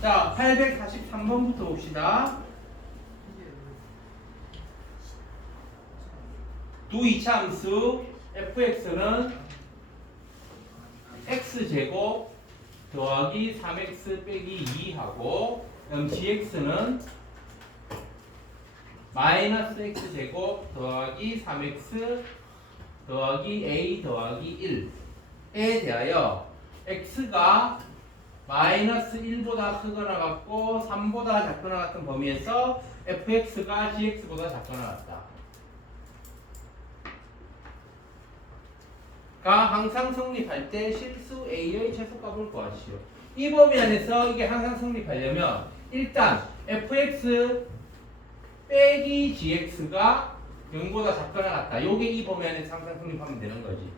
자, 843번부터 봅시다. 두 이차함수 fx는 x제곱 더하기 3x 빼기 2하고 gx는 마이너스 x제곱 더하기 3x 더하기 a 더하기 1에 대하여 x가 마이너스 1보다 크거나 같고 3보다 작거나 같은 범위에서 fx가 gx보다 작거나 같다. 가 항상 성립할 때 실수 a의 최소값을 구하시오. 이 범위 안에서 이게 항상 성립하려면 일단 fx 빼기 gx가 0보다 작거나 같다. 요게 이 범위 안에서 항상 성립하면 되는 거지.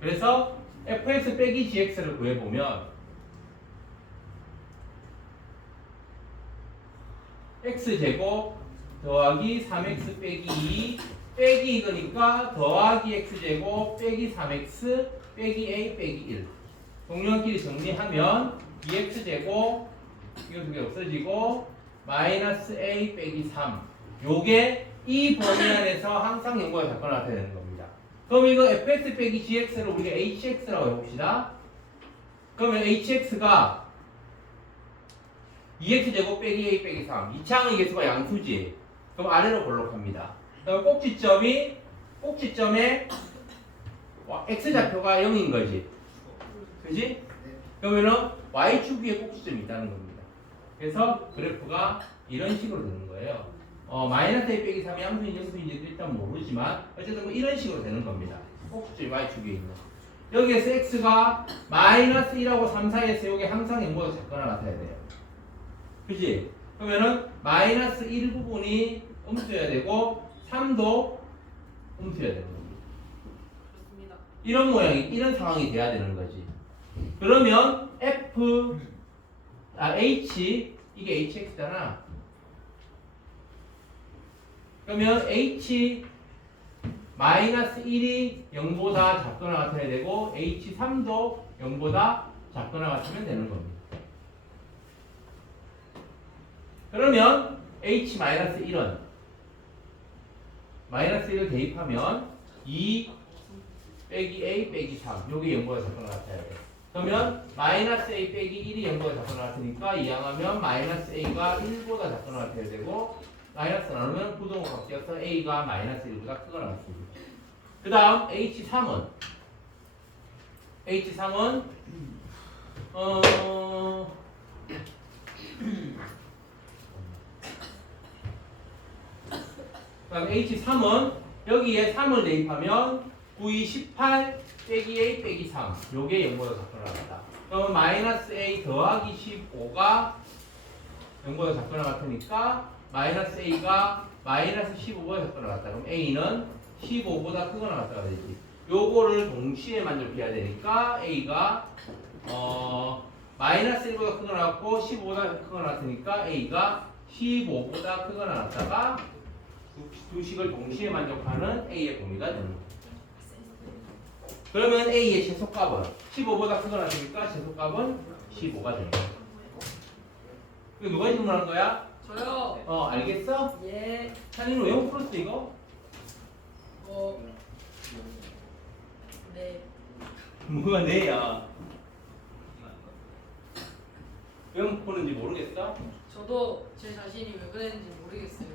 그래서 fx 빼기 gx를 구해보면 x제곱 더하기 3x 빼기 2 빼기 이거니까 더하기 x제곱 빼기 3x 빼기 a 빼기 1 동료끼리 정리하면 2x제곱 이거 두 개 없어지고 마이너스 a 빼기 3 요게 이 범위 안에서 항상 0보다 작거나 같아야 되는 겁니다. 그럼 이거 fx 빼기 gx를 우리가 hx라고 해봅시다. 그러면 hx가 2x제곱 빼기 a 빼기 3 이차항의 개수가 양수지. 그럼 아래로 볼록합니다. 그럼 꼭지점에 x좌표가 0인 거지. 그지? 그러면은 y축 위에 꼭지점이 있다는 겁니다. 그래서 그래프가 이런 식으로 되는 거예요. 마이너스 a 빼기 3이 양수인지 음수인지도 일단 모르지만 어쨌든 뭐 이런 식으로 되는 겁니다. 꼭지점이 y축 위에 있는. 여기에서 x가 마이너스 1하고 3 사이에서 이게 항상 0보다 작거나 같아야 돼요. 그지? 그러면은 마이너스 1 부분이 음수여야 되고 3도 음수여야 되는 겁니다. 그렇습니다. 이런 모양이, 이런 상황이 돼야 되는 거지. 그러면 H, 이게 HX잖아. 그러면 H 마이너스 1이 0보다 작거나 같아야 되고 H3도 0보다 작거나 같으면 되는 겁니다. 그러면 H-1은 마이너스 1을 대입하면 2 빼기 A 빼기 3 요게 0보다 작거나 같아야 돼. 그러면 마이너스 A 빼기 1이 0보다 작거나 같으니까 이항하면 마이너스 A가 1보다 작거나 같아야 되고 마이너스 나누면 부동호 바뀌어서 A가 마이너스 1보다 크거나 같습니다. 그 다음 H3은 그다음 H3은 여기에 3을 대입하면 9, 2, 18 빼기 A 빼기 3 요게 0보다 작거나 같다. 그러면 마이너스 A 더하기 15가 0보다 작거나 같으니까 마이너스 A가 마이너스 15보다 작거나 같다. 그럼 A는 15보다 크거나 같다가 되지. 요거를 동시에 만족해야 되니까 A가 마이너스 1보다 크거나 같고 15보다 크거나 같으니까 A가 15보다 크거나 같다가 두 식을 동시에 만족하는 A의 범위가 되는 거예요. 그러면 A의 최소값은 15보다 크거나 같으니까 최소값은 15가 되는 거예요. 이거 누가 질문한 거야? 저요. 알겠어? 예. 찬이는 왜 못 풀었어 이거? 네. 뭐가 네야? 왜 못 푸는지 모르겠어? 저도 제 자신이 왜 그랬는지 모르겠어요.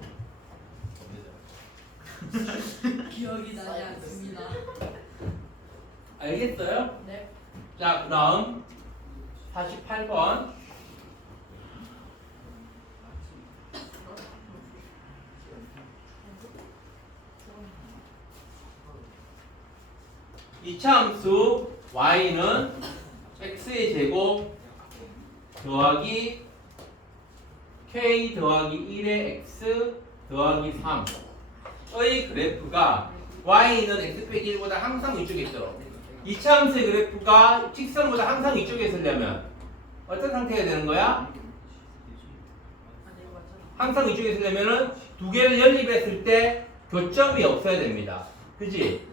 기억이 나지 않습니다. 알겠어요? 네. 자, 그 다음 48번 이차함수 y는 x의 제곱 더하기 k 더하기 1의 x 더하기 3의 그래프가 y는 x 빼기 1보다 항상 위쪽에 있어. 이차함수의 그래프가 직선보다 항상 위쪽에 있으려면 어떤 상태가 되는 거야? 항상 위쪽에 있으려면은 두 개를 연립했을 때 교점이 없어야 됩니다. 그지?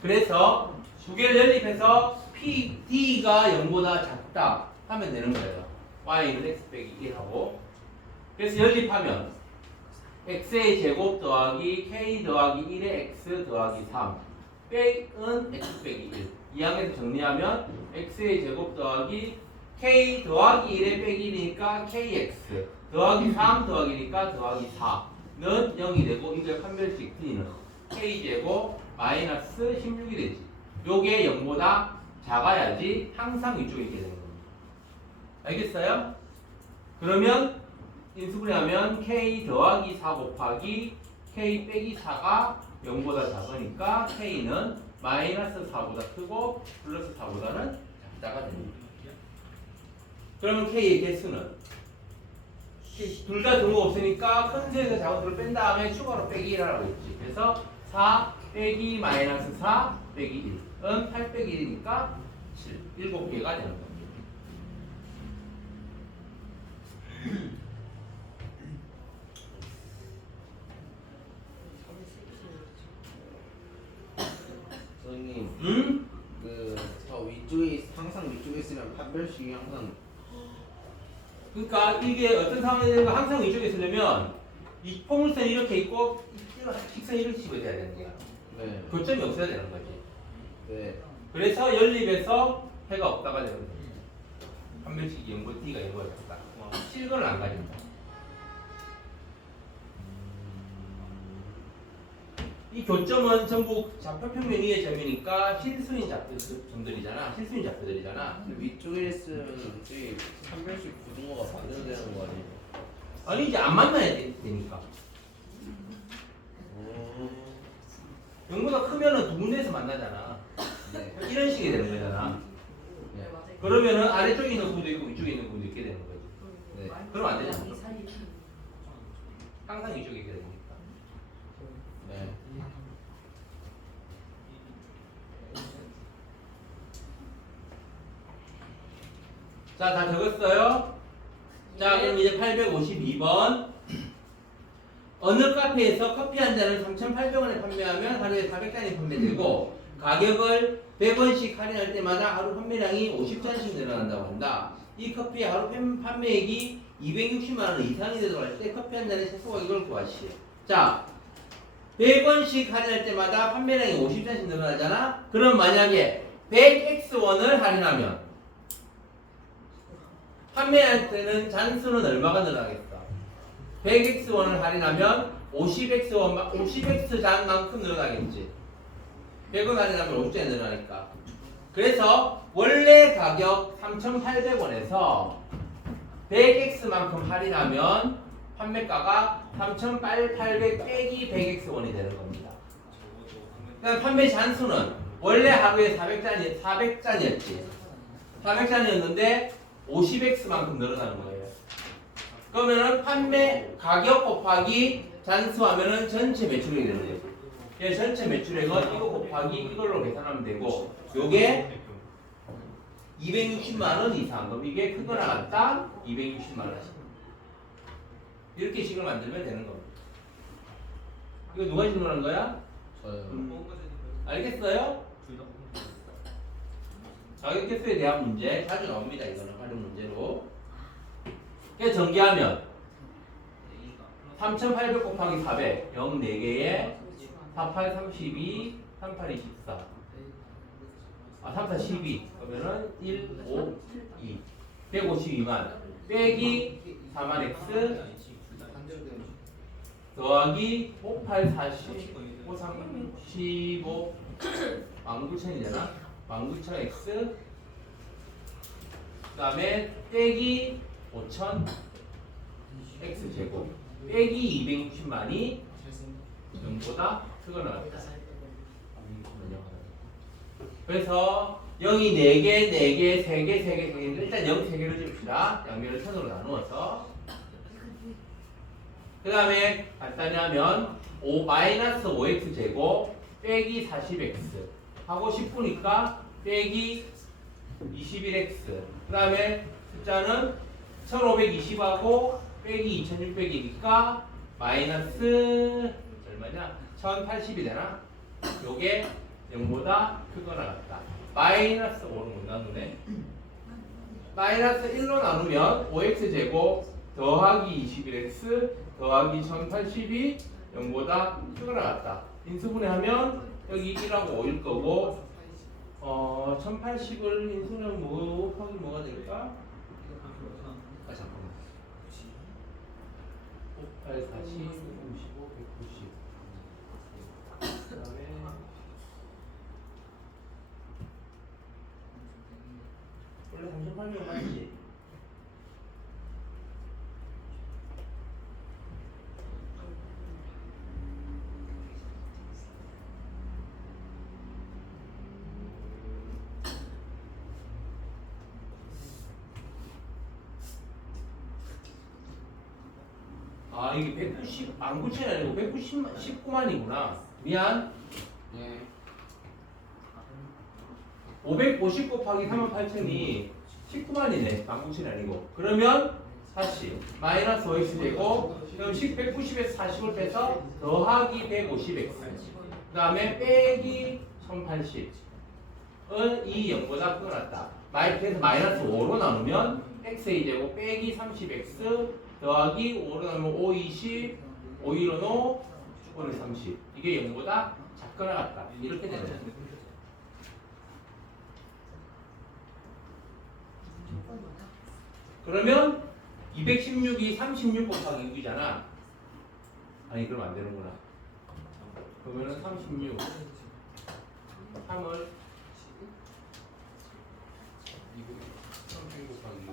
그래서 두 개를 연립해서 P, D가 0보다 작다 하면 되는 거예요. y는 x 빼기 1하고 그래서 연립하면 x의 제곱 더하기 k 더하기 1의 x 더하기 3 빼은 x 빼기 1 이항에서 정리하면 x의 제곱 더하기 k 더하기 1의 빼기 1이니까 kx 더하기 3 더하기니까 더하기 4는 0이 되고 이걸 판별식 t는 k제곱 마이너스 16이 되지. 요게 0보다 작아야지 항상 위쪽에 있게 되는 겁니다. 알겠어요? 그러면 인수분해 하면 k 더하기 4 곱하기 k 빼기 4가 0보다 작으니까 k는 마이너스 4보다 크고 플러스 4보다는 작다가 됩니다. 그러면 k의 개수는 둘 다 등호 없으니까 큰 수에서 작은 수를 뺀 다음에 추가로 빼기 1하라고 했지. 그래서 4 빼기 마이너스 4 빼기 1은 8 빼기 1이니까 7, 7개가 되는 겁니다. 선생님, 응? 저 위쪽에 항상 위쪽에 있으면 판별식이 항상 그러니까 이게 어떤 상황이 되는 거 항상 이쪽에 있으려면 이 포물선이 이렇게 있고 직선이 이렇게 집어져야 되는 거야. 네, 교점이 없어야 되는 거지. 네, 그래서 연립에서 해가 없다가 되는 거야. 판별식이 0보 T가 0보다 작다. 실근을 안 가진다. 이 교점은 전부 좌표평면 위의 점이니까 실수인 점들이잖아. 실수인 좌표들이잖아. 근데 위쪽에 있으면 저기 판별식 부등호가 반대로 되는 거 아니에요? 아니 이제 안 만나야 되니까. 0보다 크면은 두 군데에서 만나잖아. 네, 이런 식이 되는 거잖아. 네, 그러면은 아래쪽에 있는 부분도 있고 위쪽에 있는 부분도 있게 되는 거지. 네. 그럼 안 되잖아. 항상 이쪽에 있게 되니까. 네. 자, 다 적었어요? 자, 그럼 이제 852번. 어느 카페에서 커피 한 잔을 3,800원에 판매하면 하루에 400잔이 판매되고 가격을 100원씩 할인할 때마다 하루 판매량이 50잔씩 늘어난다고 한다. 이 커피의 하루 판매액이 260만 원 이상이 되도록 할 때 커피 한 잔의 최소 가격을 구하시오. 자, 100원씩 할인할 때마다 판매량이 50잔씩 늘어나잖아? 그럼 만약에 100X1을 할인하면 판매할 때는 잔수는 얼마가 늘어나겠어? 100X1을 할인하면 50X잔만큼 늘어나겠지. 100원 할인하면 50잔이 늘어나니까. 그래서 원래 가격 3,800원에서 100X만큼 할인하면 판매가가 3,800 빼기 100X1이 되는 겁니다. 그다음 판매 잔수는 원래 하루에 400잔이었지. 400잔이었는데 50X만큼 늘어나는 거예요. 그러면은 판매 가격 곱하기 잔수하면은 전체 매출액이 되는 거예요. 그래서 전체 매출액은 이거 곱하기 이걸로 계산하면 되고 요게 260만 원 이상. 그럼 이게 크거나 같다 260만 원. 이렇게 식을 만들면 되는 겁니다. 이거 누가 질문한 거야? 저요. 알겠어요? 가격 개수에 대한 문제 자주 나옵니다. 이거는 활용 문제로. 그래서 전개하면 3,800 곱하기 400 0 4개에 48 32 38 24 34 12 그러면은 1 5 2 152만 빼기 4만 x 더하기 58 40 53 15 19,000이잖아 19,000x 그 다음에 빼기 5,000 x 제곱 빼기 260만이 0보다 크거나 같다. 그래서 0이 4개, 4개, 3개, 3개, 3개 일단 0, 3개를 줍시다. 양면을 천으로 나누어서 그 다음에 간단히 하면 5-5x 제곱 빼기 40x 하고 싶으니까 빼기 21x 그 다음에 숫자는 1520하고 빼기 2600이니까 마이너스 얼마냐? 1080이 되나? 요게 0보다 크거나 같다. 마이너스 5는 못 나누네. 마이너스 1로 나누면 5x제곱 더하기 21x 더하기 1080이 0보다 크거나 같다. 인수분해하면 여기 1하고 5일 거고 1080을 인수분해하면 곱하기 뭐가 될까? 아 잠깐만 8, 40, 55, 190 그 다음에 원래 38명 맞지? 아 이게 190 19,000이 아니고 119만이구나. 미안. 네. 550 곱하기 38,000이 19만이네. 19,000이 아니고. 그러면 40 마이너스 5x제곱 그럼 190에서 40을 빼서 더하기 150x 그 다음에 빼기 1080은 이 0보다 크고 같다. 그래서 마이너스 5로 나누면 x제곱 빼기 30x 더하기 5로 나누면 5, 20 5, 1은 5 10분의 30 이게 0보다 작거나 같다. 이렇게 되는 거죠. 그러면 216이 36 곱하기 6이잖아. 아니 그럼 안 되는구나. 그러면은 36 3을 36 곱하기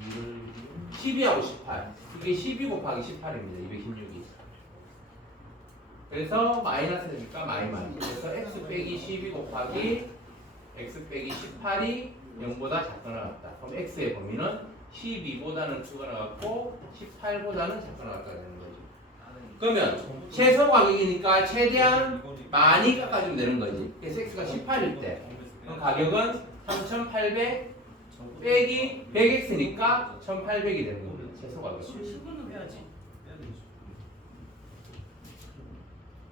6 12하고 18 이게 12 곱하기 18입니다. 216이 그래서 마이너스 되니까 마이너스 그래서 x 빼기 12 곱하기 x 빼기 18이 0보다 작거나 같다. 그럼 x의 범위는 12보다는 크거나 같고 18보다는 작거나 같다 되는 거지. 그러면 최소 가격이니까 최대한 많이 깎아주면 되는 거지. 그래서 x가 18일 때 그럼 가격은 3,800 빼기 100x니까 1,800이 되는 겁니다. 최소 가격. 10분은 빼야지.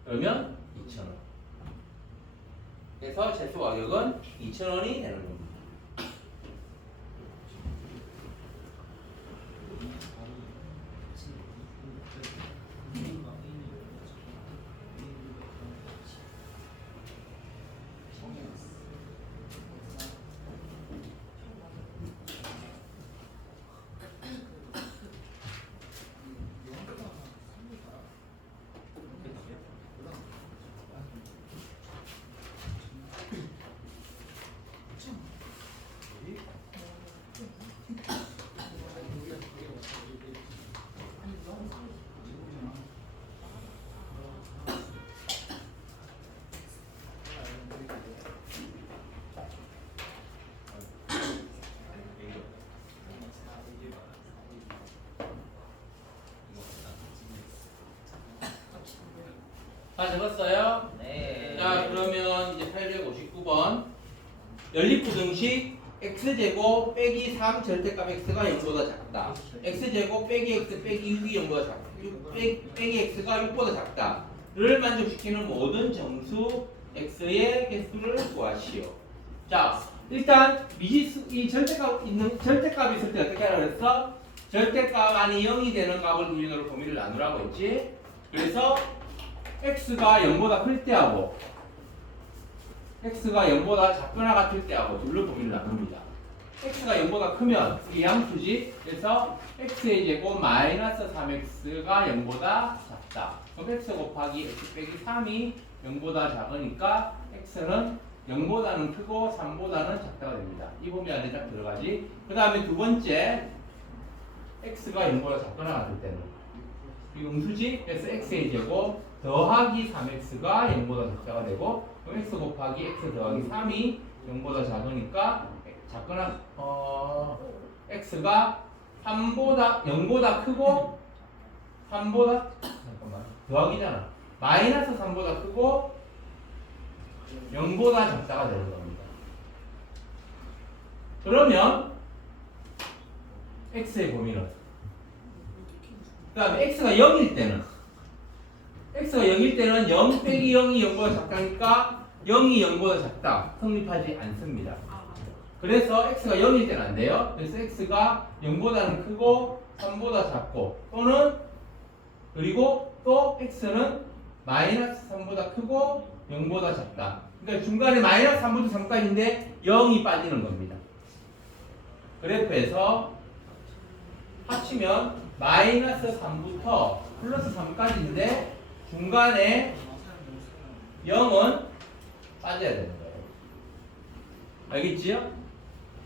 그러면 2,000원. 그래서 최소 가격은 2,000원이 되는 겁니다. 다 적었어요? 네. 자 그러면 이제 859번 연립부등식 x제곱 빼기 3 절대값 x가 0보다 작다. x제곱 빼기 x 빼기 6이 0보다 작다. 빼기 x가 6보다 작다를 만족시키는 모든 정수 x의 개수를 구하시오. 자 일단 미지수 이 절대값 있는 절대값이 있을 때 어떻게 하라 그랬어? 절대값 안이 0이 되는 값을 기준으로 범위를 나누라고 했지. 그래서 x가 0보다 클 때하고 x가 0보다 작거나 같을 때하고 둘로 범위를 나눕니다. x가 0보다 크면 이게 양수지. 그래서 x의 제곱 마이너스 3x가 0보다 작다. 그럼 x 곱하기 x 빼기 3이 0보다 작으니까 x는 0보다는 크고 3보다는 작다가 됩니다. 이 범위 안에 딱 들어가지. 그 다음에 두 번째 x가 0보다 작거나 같을 때는 이 음수지. 그래서 x의 제곱 더하기 3x가 0보다 작다가 되고 그럼 x 곱하기 x 더하기 3이 0보다 작으니까 작거나 x가 3보다 0보다 크고 3보다 잠깐만 더하기잖아. 마이너스 3보다 크고 0보다 작다가 되는 겁니다. 그러면 x의 범위는 그 다음에 x가 0일 때는 x가 0일 때는 0 빼기 0이 0보다 작다니까 0이 0보다 작다 성립하지 않습니다. 그래서 x가 0일 때는 안 돼요. 그래서 x가 0보다는 크고 3보다 작고 또는 그리고 또 x는 마이너스 3보다 크고 0보다 작다. 그러니까 중간에 마이너스 3부터 3까지인데 0이 빠지는 겁니다. 그래프에서 합치면 마이너스 3부터 플러스 3까지인데 중간에 0은 빠져야 되는 거예요. 알겠지요?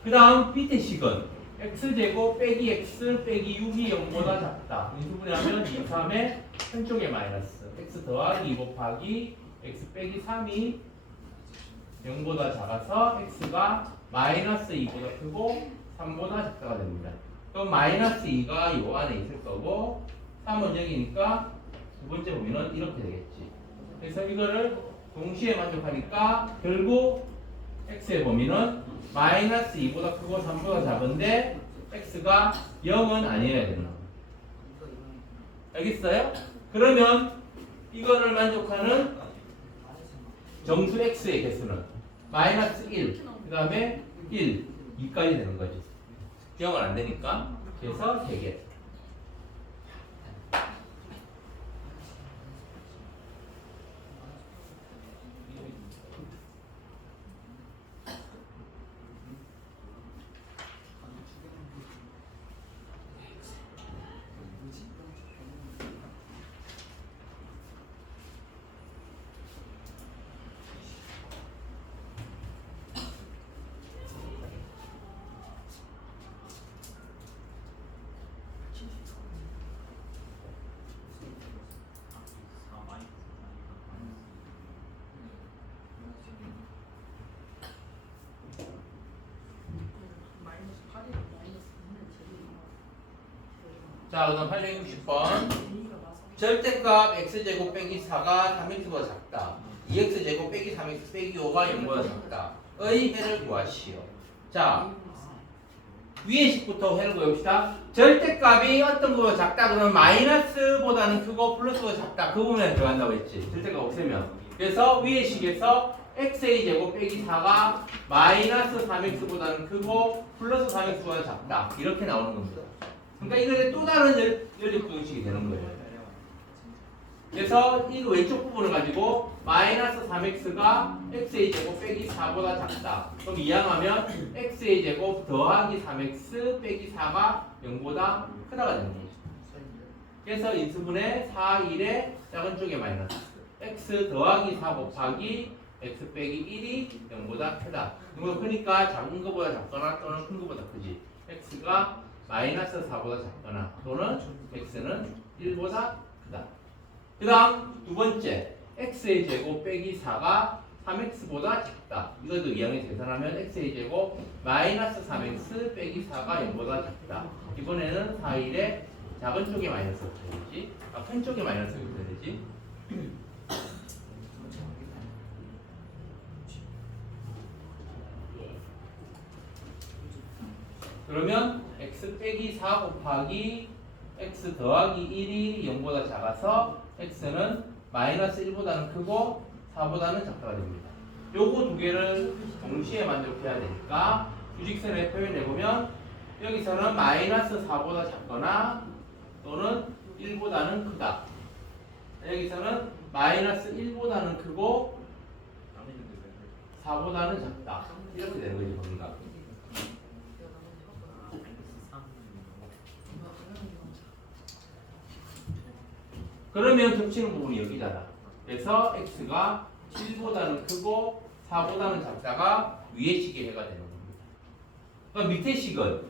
그 다음 밑에 식은 x제곱 빼기 x 빼기 6이 0보다 작다. 인수분해 하면 2, 3의 한쪽에 마이너스 x 더하기 2 곱하기 x 빼기 3이 0보다 작아서 x가 마이너스 2보다 크고 3보다 작다가 됩니다. 그럼 마이너스 2가 요 안에 있을 거고 3은 여기니까 두 번째 보면은 이렇게 되겠지. 그래서 이거를 동시에 만족하니까 결국 x의 범위는 마이너스 2보다 크고 3보다 작은데 x가 0은 아니어야 되는 거예요. 알겠어요? 그러면 이거를 만족하는 정수 x의 개수는 마이너스 1, 그 다음에 1, 2까지 되는 거지. 0은 안 되니까. 그래서 3개. 자, 그다음 860번. 절대값 x제곱 빼기 4가 3x보다 작다. 2x제곱 빼기 3x 빼기 5가 0보다 작다. 의 해를 구하시오. 자, 위의 식부터 해를 구해봅시다. 절대값이 어떤 거보다 작다 그러면 마이너스보다는 크고 플러스보다 작다. 그 부분에 들어간다고 했지. 절대값 없애면. 그래서 위의 식에서 xa제곱 빼기 4가 마이너스 3x보다는 크고 플러스 3x보다 작다. 이렇게 나오는 겁니다. 그러니까 이거에 또 다른 연립분식이 되는 거예요. 그래서 이 왼쪽 부분을 가지고 마이너스 3x가 xa제곱 빼기 4보다 작다. 그럼 이항하면 xa제곱 더하기 3x 빼기 4가 0보다 크다가 되는 거죠. 그래서 인수분해 4, 1의 작은 쪽에 마이너스 x 더하기 4 곱하기 x 빼기 1이 0보다 크다. 그러니까 작은 것보다 작거나 또는 큰 것보다 크지. x가 마이너스 4보다 작거나 또는 x는 1보다 크다. 그 다음 두 번째 x의 제곱 빼기 4가 3x보다 작다. 이것도 이항에 계산하면 x의 제곱 마이너스 3x 빼기 4가 0보다 작다. 이번에는 4, 1의 작은 쪽에 마이너스가 되지. 큰 쪽에 마이너스가 되지. 그러면 x 빼기 4 곱하기 x 더하기 1이 0보다 작아서 x는 마이너스 1보다는 크고 4보다는 작다가 됩니다. 요거 두 개를 동시에 만족해야 되니까 규직선에 표현해보면 여기서는 마이너스 4보다 작거나 또는 1보다는 크다. 여기서는 마이너스 1보다는 크고 4보다는 작다. 이렇게 되는 거지, 뭔가. 그러면 겹치는 부분이 여기잖아. 그래서 x가 7보다는 크고 4보다는 작다가 위의 식의 해가 되는 겁니다. 그럼 밑에 식은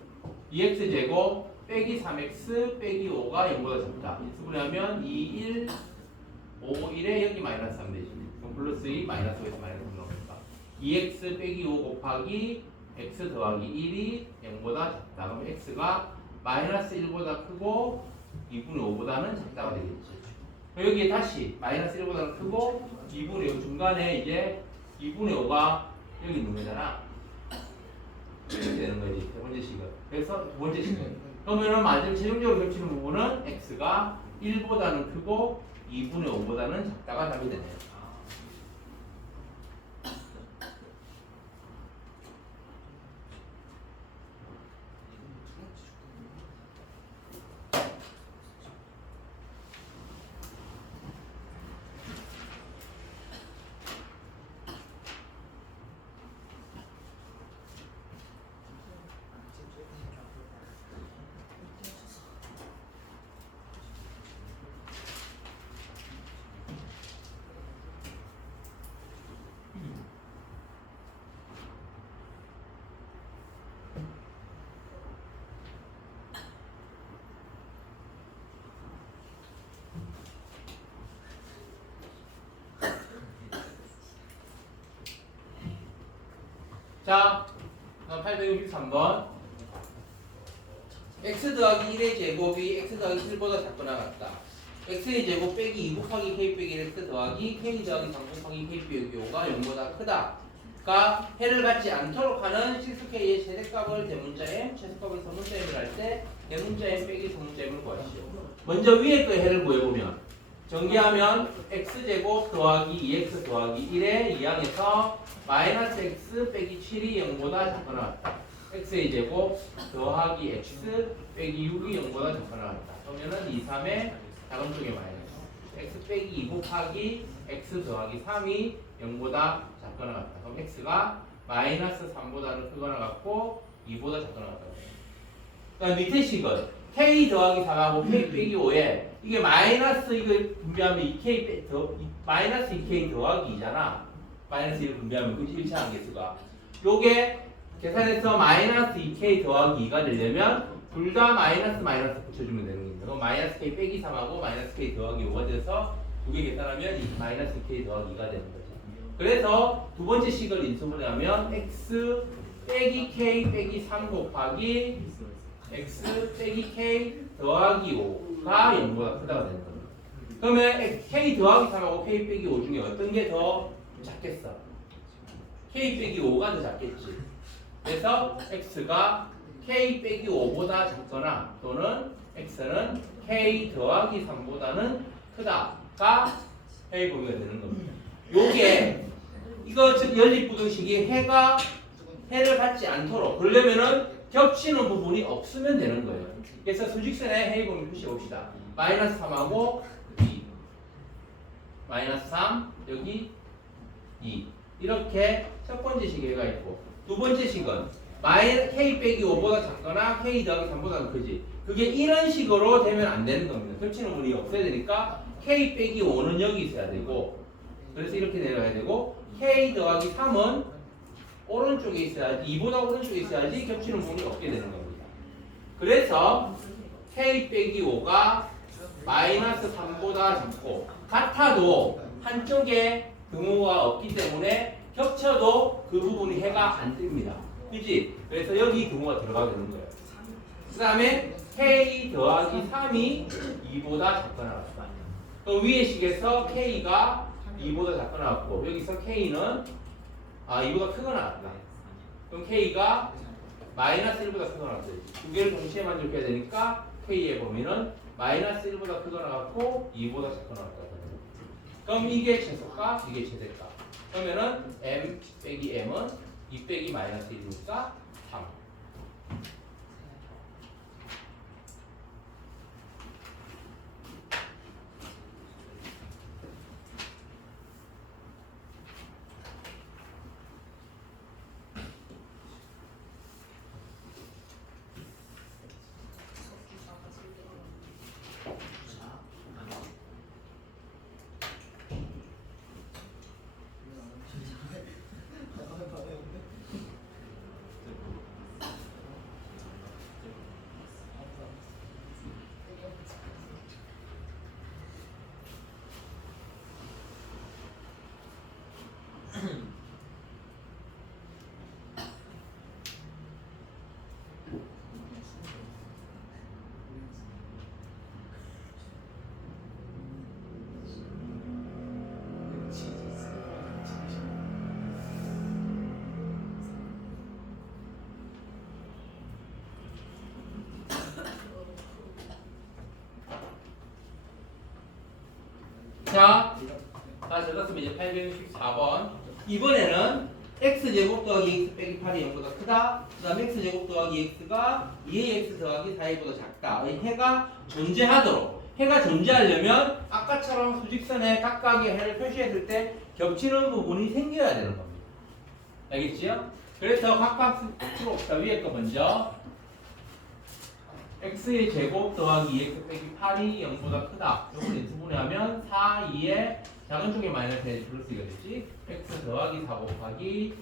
2x제곱 빼기 3x 빼기 5가 0보다 작다. 인수분해하면 2, 1, 5, 1에 여기 마이너스 3 되지. 그럼 플러스 2, 마이너스 5에서 마이너스 3 나오니까 2x 빼기 5 곱하기 x 더하기 1이 0보다 작다. 그럼 x가 마이너스 1보다 크고 2분의 5보다는 작다가 되겠지. 여기에 다시 마이너스 1보다는 크고 2분의 5 중간에 이제 2분의 5가 여기 있는 거잖아. 이렇게 되는 거지. 세 번째 식은. 그래서 두 번째 식은. 그러면은 마지막 최종적으로 겹치는 부분은 x가 1보다는 크고 2분의 5보다는 작다가 답이 되네요. 자, 863번. x 더하기 1의 제곱이 x 더하기 7보다 작거나 같다. x의 제곱 빼기 2 곱하기 k 빼기 1x 더하기 k 더하기 3 곱하기 k 빼기 5가 0보다 크다. 가 해를 갖지 않도록 하는 실수k의 최대값을 대문자 m, 최소값을 소문자 m을 할 때 대문자 m 빼기 소문자 m을 구하시오. 먼저 위에 거 해를 구해보면 전개하면 x제곱 더하기 2x 더하기 1의 2항에서 마이너스 x 빼기 7이 0보다 작거나 같다. x의 제곱 더하기 x 빼기 6이 0보다 작거나 같다. 그러면은 2, 3의 작은 쪽에 마이너스 x 빼기 2 곱하기 x 더하기 3이 0보다 작거나 같다. 그럼 x가 마이너스 3보다는 크거나 같고 2보다 작거나 같다. 그다음 밑에 식은 k 더하기 4하고 k 빼기 5에 이게 마이너스 이걸 분배하면 2k 마이너스 2k 더하기 2잖아. 마이너스 1을 분배하면 그 일치하는 개수가 요게 계산해서 마이너스 2k 더하기 2가 되려면 둘 다 마이너스 마이너스 붙여주면 되는 겁니다. 그럼 마이너스 k 빼기 3하고 마이너스 k 더하기 5가 돼서 두 개 계산하면 마이너스 k 더하기 2가 되는 거죠. 그래서 두 번째 식을 인수분해하면 x 빼기 k 빼기 3 곱하기 x 빼기 k 더하기 5가 0보다 크다가 되는 겁니다. 그러면 k 더하기 3하고 k 빼기 5 중에 어떤 게 더 작겠어? k 빼기 5가 더 작겠지. 그래서 x가 k 빼기 5보다 작거나 또는 x는 k 더하기 3보다는 크다가 해의 범위가 되는 겁니다. 요게 이거 연립부등식이 해를 갖지 않도록 그러려면은 겹치는 부분이 없으면 되는 거예요. 그래서 수직선의 해의 범위 표시해 봅시다. 마이너스 3하고 2 마이너스 3 여기 2 이렇게 첫 번째 식의 해가 있고 두 번째 식은 k 빼기 5보다 작거나 k 더하기 3보다 크지. 그게 이런 식으로 되면 안 되는 겁니다. 겹치는 부분이 없어야 되니까 k 빼기 5는 여기 있어야 되고 그래서 이렇게 내려가야 되고 k 더하기 3은 오른쪽에 있어야지 2보다 오른쪽에 있어야지 겹치는 부분이 없게 되는 겁니다. 그래서 k 빼기 5가 마이너스 3보다 작고 같아도 한쪽에 등호가 없기 때문에 겹쳐도 그 부분이 해가 안 뜹니다. 그지? 그래서 여기 등호가 들어가게 되는 거예요. 그 다음에 k 더하기 3이 2보다 작거나 같다. 그럼 위의 식에서 k가 2보다 작거나 같고 여기서 k는 2보다 크거나 같다. 그럼 k가 마이너스 1보다 크거나 같다. 두 개를 동시에 만족해야 되니까 k의 범위는 마이너스 1보다 크거나 같고 2보다 작거나 같다. 그럼 이게 최소값, 이게 최대값. 그러면은 m 빼기 m은 2 빼기 마이너스 1이니까 3. 자, 다 적었으면 이제 864번. 이번에는 x제곱 더하기 x 빼기 8이 0보다 크다. 그 다음 x제곱 더하기 x가 2의 x 더하기 4이보다 작다. 해가 존재하도록. 해가 존재하려면 아까처럼 수직선에 각각의 해를 표시했을 때 겹치는 부분이 생겨야 되는 겁니다. 알겠지요? 그래서 각각 필요 없다. 위에 거 먼저. x의 제곱 더하기 2x 빼기 8이 0보다 크다. 이걸 인수분해하면 4, 2의 작은 쪽에 마이너스 해야지 플러스 2가 되지. x 더하기 4 곱하기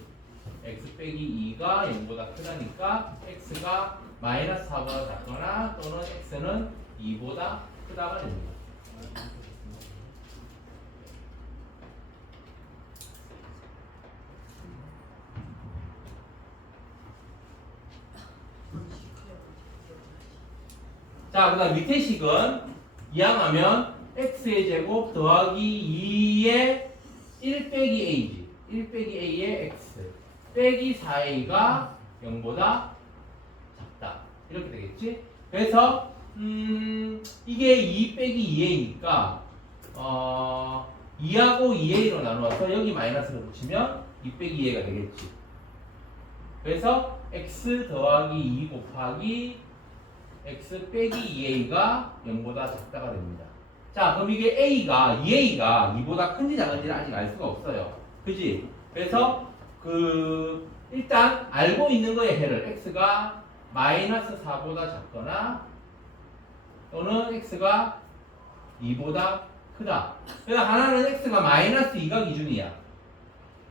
x 빼기 2가 0보다 크다니까 x가 마이너스 4보다 작거나 또는 x는 2보다 크다가 됩니다. 자, 그 다음 밑에 식은 이항하면 x의 제곱 더하기 2의 1 빼기 a지. 1 빼기 a의 x 빼기 4a가 0보다 작다. 이렇게 되겠지? 그래서 이게 2 빼기 2a니까 2하고 2a로 나누어서 여기 마이너스를 붙이면 2 빼기 2a가 되겠지. 그래서 x 더하기 2 곱하기 x 빼기 2a가 0보다 작다가 됩니다. 자, 그럼 이게 2a가 2보다 큰지 작은지는 아직 알 수가 없어요. 그지? 그래서 일단 알고 있는 거의 해를 x가 마이너스 4보다 작거나 또는 x가 2보다 크다. 그래서 하나는 x가 마이너스 2가 기준이야.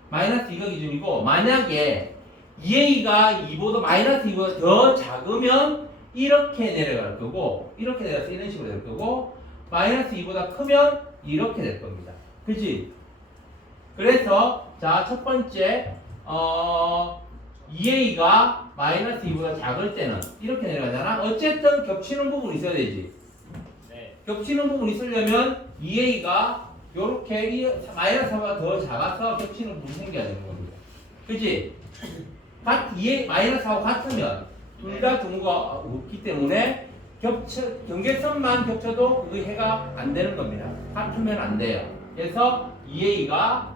마이너스 2가 기준이고, 만약에 2a가 2보다 마이너스 2보다 더 작으면 이렇게 내려갈 거고, 이렇게 내려서 이런 식으로 될 거고, 마이너스 2보다 크면 이렇게 될 겁니다. 그치? 그래서 자, 첫 번째 2a가 마이너스 2보다 작을 때는 이렇게 내려가잖아. 어쨌든 겹치는 부분이 있어야 되지. 네. 겹치는 부분이 있으려면 2a가 요렇게 마이너스 4보다 더 작아서 겹치는 부분이 생겨야 되는 겁니다. 그치? 2a 마이너스 4하고 같으면 둘 다 등호가 없기 때문에 경계선만 겹쳐도 그 해가 안 되는 겁니다. 같으면 안 돼요. 그래서 2a가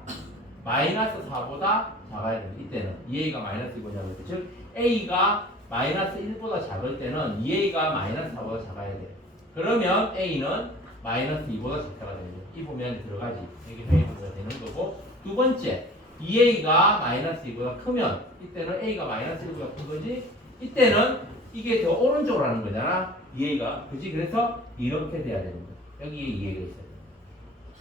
마이너스 4보다 작아야 돼요. 이때는 2a가 마이너스 2보다 작을 때, 즉 a가 마이너스 1보다 작을 때는 2a가 마이너스 4보다 작아야 돼요. 그러면 a는 마이너스 2보다 작다가 되죠. 이 보면 들어가지. 여기 회의보다 되는 거고, 두 번째 2a가 마이너스 2보다 크면 이때는 a가 마이너스 1보다 큰 거지. 이때는 이게 더 오른쪽으로 하는 거잖아. 2a가. 그지? 그래서 이렇게 돼야 되는 거야. 여기에 2a가 있어야 돼.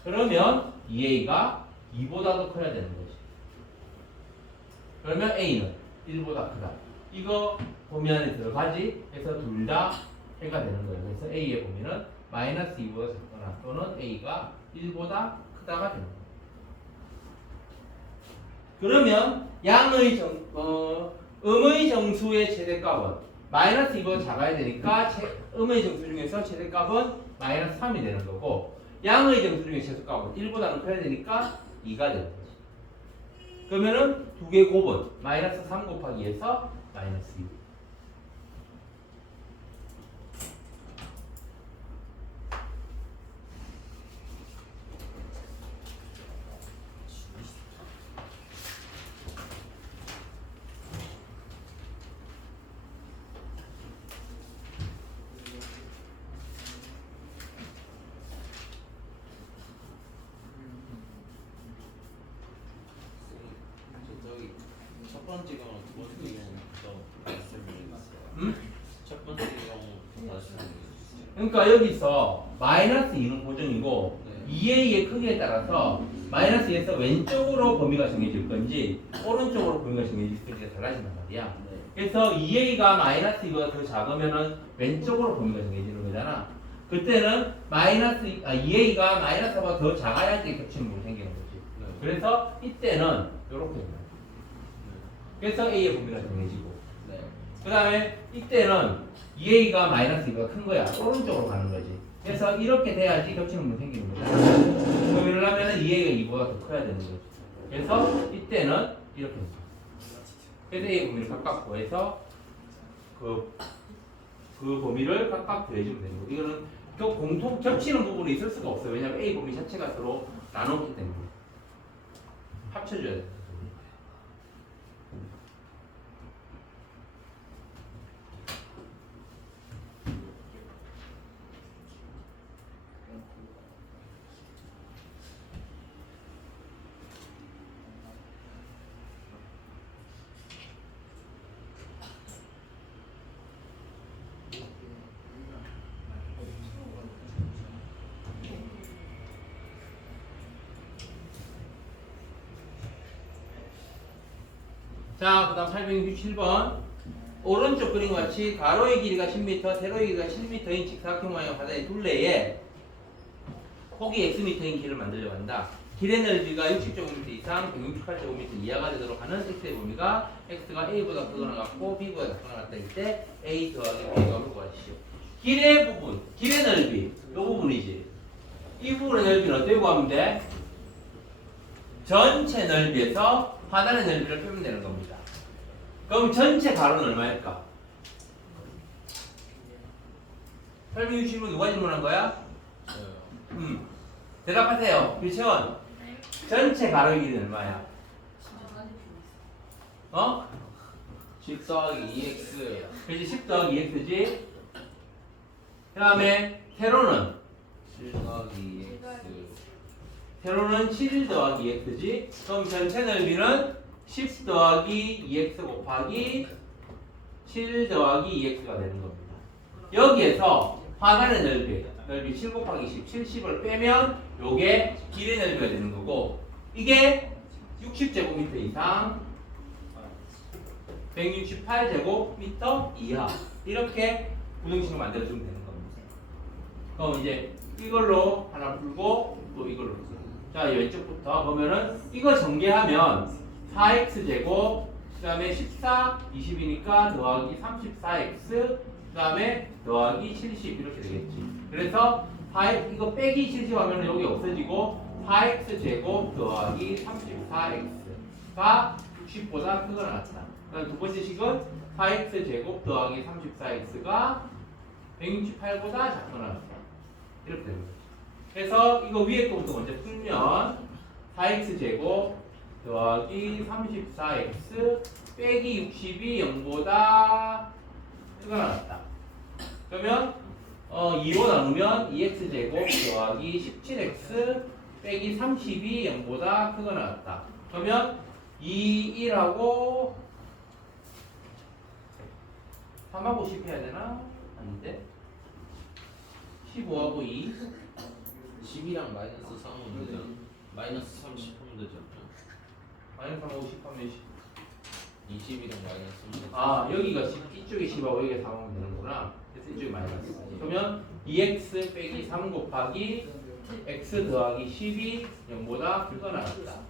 그러면 2a가 2보다 더 커야 되는 거지. 그러면 a는 1보다 크다. 이거 범위 안에 들어가지. 그래서 둘 다 해가 되는 거예요. 그래서 a의 범위는 마이너스 2보다 작거나 또는 a가 1보다 크다가 되는 거예요. 그러면 음의 정수의 최대값은 마이너스 2보다 작아야 되니까 음의 정수 중에서 최대값은 마이너스 3이 되는 거고, 양의 정수 중에 최소값은 1보다는 커야 되니까 2가 되는 거지. 그러면은 두 개 곱은 마이너스 3 곱하기 2에서 마이너스 2. 저기 첫 번째 경우, 두 번째 경우부터 말씀해주세요. 음? 첫 번째 경우 다시 말씀해주세요. 그러니까 여기서 마이너스 2는 고정이고, 네. 2a의 크기에 따라서 마이너스 2에서 왼쪽으로 범위가 정해질 건지 오른쪽으로 범위가 정해질 건지가 달라진단 말이야. 네. 그래서 2a가 마이너스 2보다 더 작으면은 왼쪽으로 범위가 정해지는 거잖아. 그때는 2a가 마이너스 4보다 더 작아야 지 겹치는 부분이 생기는 거지. 네. 그래서 이때는 이렇게 됩니다. 그래서 a의 범위가 정해지고, 네. 그 다음에 이때는 2a가 마이너스 2보다 큰 거야. 오른쪽으로 가는 거지. 그래서 이렇게 돼야지 겹치는 부분이 생기는 거잖아. 그럼 이러려면 2a가 2보다 더 커야 되는 거지. 그래서 이때는 이렇게 됩니다. 그래서 a 범위를 각각 구해서 그 범위를 각각 더해주면 되는 거예요. 이거는 공통 겹치는 부분이 있을 수가 없어요. 왜냐하면 a 범위 자체가 서로 나눴기 때문에 합쳐줘야 돼요. 자, 그 다음 867번. 오른쪽 그림과 같이 가로의 길이가 10m, 세로의 길이가 10m인 직사각형 모양의 바다의 둘레에 폭이 xm인 길을 만들려고 한다. 길의 넓이가 60제곱미터 이상 168제곱미터 이하가 되도록 하는 x의 범위가 x가 a보다 크거나 같고 b보다 작거나 같다 할 때 a 더하기 b가 구하시오. 길의 부분, 길의 넓이, 이 부분이지. 이 부분의 넓이는 어떻게 구하면 돼? 전체 넓이에서 하단의 넓이를 빼면 되는 겁니다. 그럼 전체 가로는 얼마일까? 설명 주시면 누가 질문한 거야? 저요. 대답하세요. 유채원. 전체 가로의 길이는 얼마야? 어? 10 더하기 2x. 그지 10 더하기 2x지. 그 다음에 세로는 7 더하기 2x. 세로는 7 더하기 2x지. 그럼 전체 넓이는 10 더하기 2x 곱하기 7 더하기 2x가 되는 겁니다. 여기에서 하단의 넓이 7 곱하기 10, 70을 빼면 요게 길의 넓이가 되는 거고, 이게 60제곱미터 이상 168제곱미터 이하, 이렇게 구등식을 만들어주면 되는 겁니다. 그럼 이제 이걸로 하나 풀고 또 이걸로 풀고. 자, 왼쪽부터 보면은 이거 전개하면 4x제곱, 그 다음에 14, 20이니까 더하기 34x, 그 다음에 더하기 70 이렇게 되겠지. 그래서 4x, 이거 빼기 70 하면 여기 없어지고 4x제곱 더하기 34x가 60보다 크거나 같다. 그다음 두 번째 식은 4x제곱 더하기 34x가 168보다 작거나 같다. 이렇게 됩니다. 그래서 이거 위에 거부터 먼저 풀면 4x제곱 더하기 34x 빼기 60이 0보다 크거나 같다. 그러면 2로 나누면 2x제곱 더하기 17x 빼기 30이 0보다 크거나 같다. 그러면 2, 1하고 3하고 10 해야 되나? 아닌데? 15하고 2 10이랑 마이너스 3하면 되죠. 마이너스 30 하면 되죠. 마이너스 3하고 10 하면 20이랑 마이너스 3. 아, 여기가 10, 이쪽에 10하고 여기가 3 하면 되는구나. 그래서 이쪽이 마이너스. 그러면 2x 빼기 3 곱하기 x 더하기 10이 0보다 크거나 같다.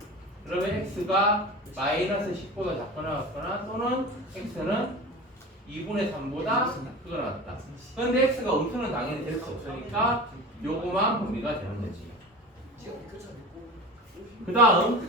그러면 x가 마이너스 10보다 작거나 같거나 또는 x는 2분의 3보다 크거나 같다. 그런데 x가 음수는 당연히 될 수 없으니까 요거만 범위가 되는 거지. 그 다음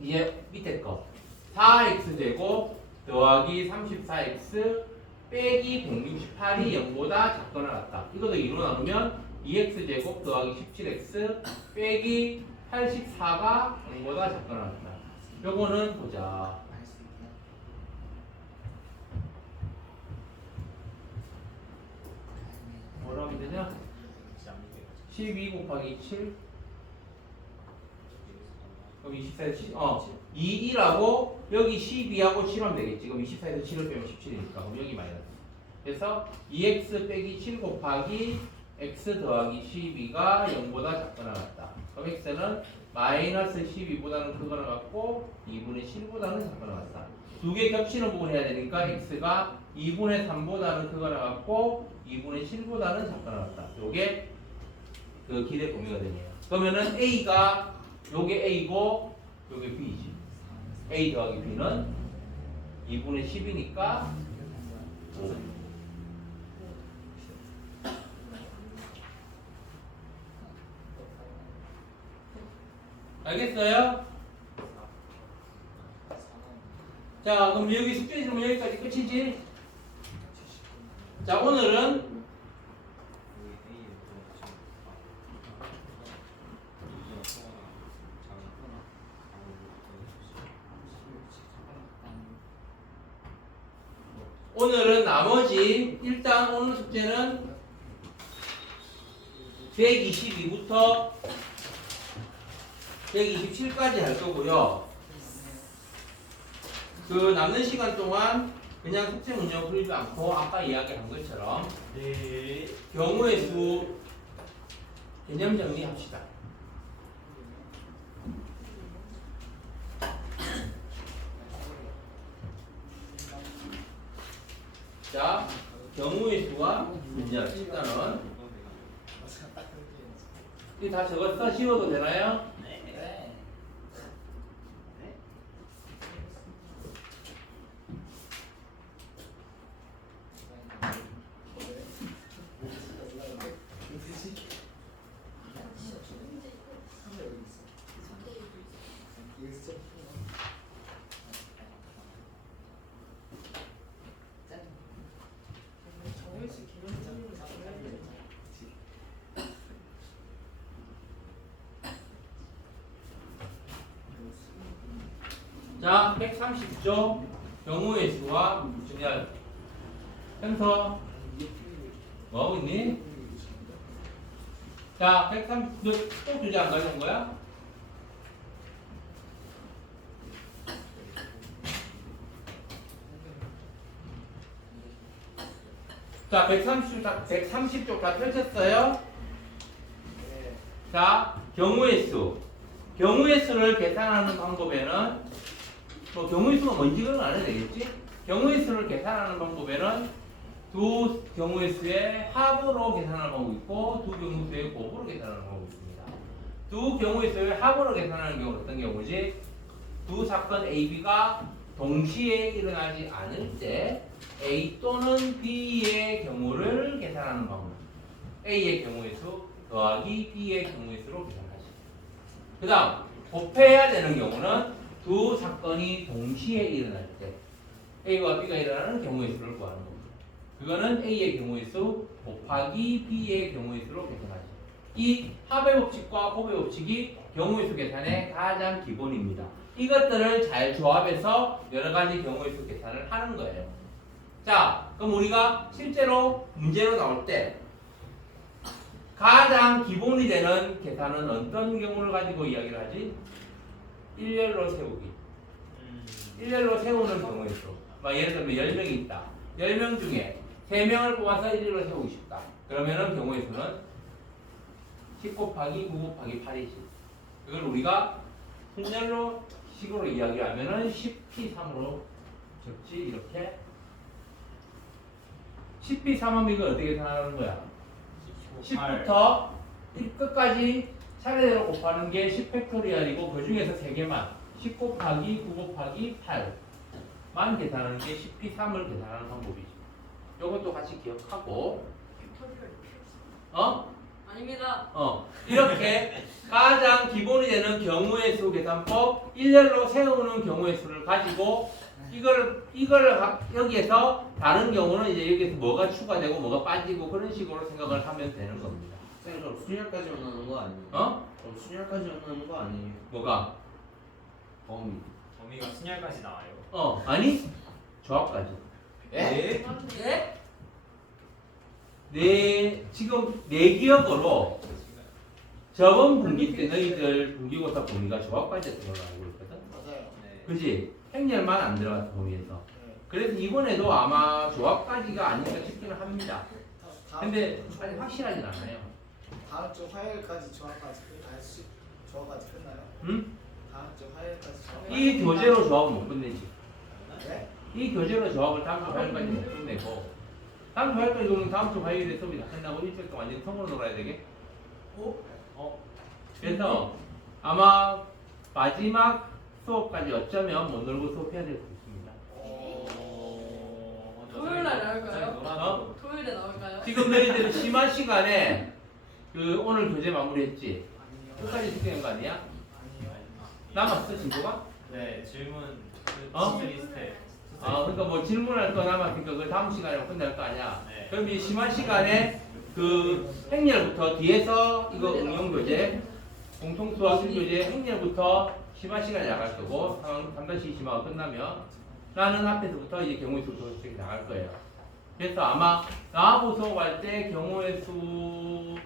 이제 밑에 거 4x제곱 더하기 34x 빼기 168이 0보다 작거나 같다. 이것도 2로 나누면 2x제곱 더하기 17x 빼기 84가 0보다 작거나 같다. 요거는 보자. 뭐라고 하면 되냐? 12 곱하기 7 그럼 24에서 2, 1하고 여기 12하고 7하면 되겠지. 그럼 24에서 7을 빼면 17이니까 그럼 여기 마이너스. 그래서 2x 빼기 7 곱하기 x 더하기 12가 0보다 작거나 같다. 그럼 x는 마이너스 12보다는 크거나 같고 2분의 7보다는 작거나 같다. 두 개 겹치는 부분 해야 되니까 x가 2분의 3보다는 크거나 같고 2분의 7보다는 작거나 같다. 요게 그 길의 범위가 되네요. 그러면은 a가 요게 a고 요게 b지. a 더하기 b는 2분의 10이니까 5. 알겠어요? 자, 그럼 여기 숙제 질문 여기까지 끝이지? 자, 오늘은 나머지 일단 오늘 숙제는 122부터 127까지 할 거고요. 그 남는 시간 동안 그냥 숙제 문제만 풀지 않고 아까 이야기한 것처럼 경우의 수 개념 정리합시다. 자, 경우의 수와 문제를 일단은 이 다 적었어? 씌워도 되나요? 자, 130조 경우의 수와 분열. 현서 뭐하고 있니? 자, 130, 또 주제 안 가져온 거야? 자, 130쪽 다 펼쳤어요? 자, 경우의 수. 경우의 수를 계산하는 방법에는, 뭐, 경우의 수가 뭔지 그건 안 해도 되겠지? 경우의 수를 계산하는 방법에는 두 경우의 수의 합으로 계산하는 방법이 있고, 두 경우의 수의 곱으로 계산하는 방법이 있습니다. 두 경우의 수의 합으로 계산하는 경우는 어떤 경우지? 두 사건 A, B가 동시에 일어나지 않을 때 A 또는 B의 경우를 계산하는 방법. A의 경우의 수 더하기 B의 경우의 수로 계산하시죠. 그 다음 곱해야 되는 경우는 두 사건이 동시에 일어날 때 A와 B가 일어나는 경우의 수를 구하는 겁니다. 그거는 A의 경우의 수 곱하기 B의 경우의 수로 계산하시죠. 이 합의 법칙과 곱의 법칙이 경우의 수 계산의 가장 기본입니다. 이것들을 잘 조합해서 여러 가지 경우의 수 계산을 하는 거예요. 자, 그럼 우리가 실제로 문제로 나올 때 가장 기본이 되는 계산은 어떤 경우를 가지고 이야기를 하지? 일렬로 세우기. 일렬로 세우는 경우의 수. 예를 들면 10명이 있다. 10명 중에 3명을 뽑아서 일렬로 세우고 싶다. 그러면은 경우의 수는 10 곱하기 9 곱하기 8이지. 그걸 우리가 순열로 식으로 이야기하면은 10p3으로 적지. 이렇게 10p3하면 이거 어떻게 계산하는 거야? 10부터 끝까지 차례대로 곱하는 게 10팩토리얼이고 그 중에서 3개만 10 곱하기 9 곱하기 8만 계산하는 게 10p3을 계산하는 방법이죠. 이것도 같이 기억하고 아닙니다. 이렇게 가장 기본이 되는 경우의 수 계산법 일렬로 세우는 경우의 수를 가지고 이걸 여기에서 다른 경우는 이제 여기에서 뭐가 추가되고 뭐가 빠지고 그런 식으로 생각을 하면 되는 겁니다. 쌤, 그럼 순열까지만 하는 거 아니에요? 그럼 순열까지만 하는 거 아니에요? 뭐가? 범위가 순열까지 나와요. 아니 조합까지. 예? 예? 지금 내 기억으로 저번 분기 때 너희들 분기고사 범위가 조합까지 들어가고 있거든. 맞아요. 네. 그지? 행렬만 안 들어갔어 범위에서. 네. 그래서 이번에도 아마 조합까지가 아닐까 싶기는 합니다. 다음 근데 아직 확실하진 않아요. 다음 주 화요일까지 조합까지 조합까지 끝나요? 응? 다음 주 화요일까지 조합. 이 교재로 조합은 못 끝내지. 네? 이 교재로 조합을 다음 주 화요일까지 못 끝내고 다음 주 화요일까지 그러면 다음 주 화요일에 수업이 다 끝나고 일주일 동안 완전히 통으로 놀아야 되게. 그래서 아마 마지막 수업까지 어쩌면 못 놀고 수업해야 될 수 있습니다. 토요일 날 나올까요? 어? 토요일에 나올까요? 지금 너희들 심한 시간에 오늘 교재 마무리했지? 아니요. 끝까지 숙제한 거 아니야? 아니요. 남았어 진도가? 네, 질문 어? 리스트에. 그러니까 뭐 질문할 거 남았으니까 그 다음 시간에 끝날 거 아니야? 네. 그럼 이 심한 시간에 그 행렬부터 뒤에서 이거 응용 교재 공통 수학 1교재 행렬부터 심한 시간에 나갈 거고 3-2 심화가 끝나면 나는 앞에서부터 이제 경우의 수 조금씩 나갈 거예요. 그래서 아마 나하고 수업할 때 경우의 수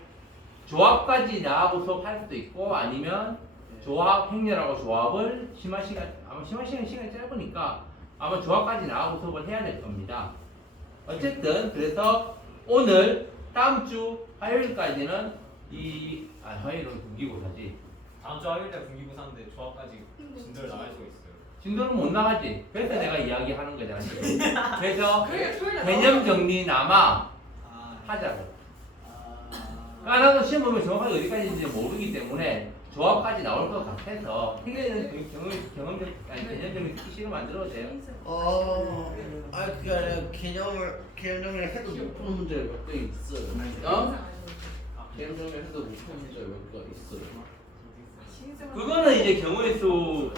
조합까지 나하고 수업할 수도 있고 아니면 조합 행렬하고 조합을 심한 시간이 짧으니까 아마 조합까지 나하고 수업을 해야 될 겁니다. 어쨌든 그래서 오늘 다음 주 화요일까지는 화요일은 분기고사지. 다음 주 화요일 날 분기고사인데 조합까지 진도를 나갈 수가 있어요. 진도는 못 나가지. 그래서 내가 이야기하는 거잖아. 지금. 그래서 그러니까 토요일에 개념 정리나마 아. 하자고. 아. 나도 시험 보면 정확하게 어디까지인지 모르기 때문에 조합까지 나올 것 같아서 해결에는 개념 정리 듣기 싫으면 안 들어도 돼요. 그게 아니라 개념을 해도 못 푸는 문제가 몇 개 있어요. 개념 정리를 해도 못 푸는 문제가 몇 개가 있어요. 그거는 이제 경우의 수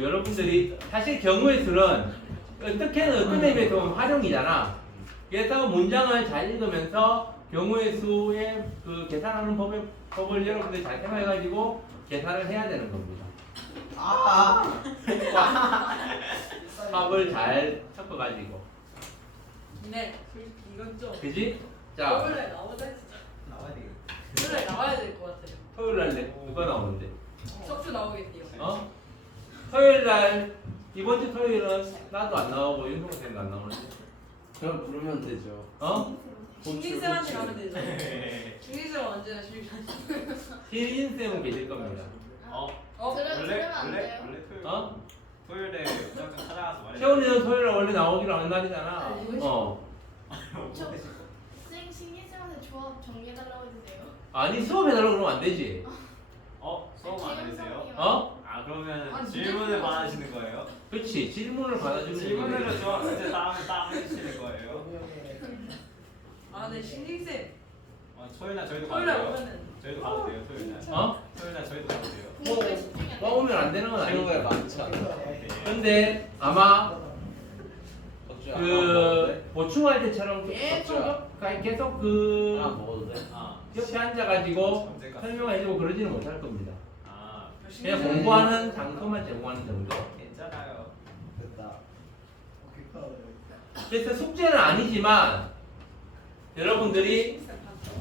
여러분들이 사실 경우의 수는 어떤 의미에서 보면 활용이잖아. 그래서 문장을 잘 읽으면서 경우의 수의 그 계산하는 법을 여러분들이 잘 생각해가지고 계산을 해야 되는 겁니다. 아. 합을 잘 섞어가지고. 네. 이건 좀. 그지? 자, 원래 나오자 진짜. 나와야 되겠다. 원래 나와야 될 것 같아요. 토요일 날 누가 나오는데? 석주 나오겠네요. 어? 토요일 날 이번 주 토요일은 나도 안 나오고 윤성 쌤도 안 나오는데. 그럼 부르면 되죠. 어? 신인쌤한테 가면 되죠. 신인쌤은 언제나 실기. 신인 쌤은 계실 겁니다. 어? 어? 원래 토요일. 어? 토요일에 잠깐 찾아가서 말해. 세훈이는 토요일 날 원래 나오기로 한 날이잖아. 어. 쌤 신기쌤한테 조합 정리해달라고 해주세요. 아니 수업해달라고 그러면 안 되지. 수업 안 해주세요? 어? 아 그러면 아니, 질문을 무슨 받아주시는 거예요? 그렇지. 질문을 받아주는 질문으로 거지. 저 이제 다음에 딱 해주시는 거예요? 아, 네, 신인쌤. 토요일 날 저희도 토요일 가도 날 돼요? 오면은. 저희도 가도 돼요 토요일 날. 어? 토요일 날 저희도 가도 돼요. 공부에 집중이 안 돼. 오면 안 되는 건 친구가 아니지. 많잖아. 네. 근데 아마 걱정 안 그 보충할 때처럼 계속 그 하나 먹어도 돼? 아, 옆에 앉아가지고 언제까? 설명해주고 그러지는 못할 겁니다. 아 그냥 공부하는 장소만 제공하는 정도. 괜찮아요. 됐다. 오케이 컷. 그래서 숙제는 아니지만 여러분들이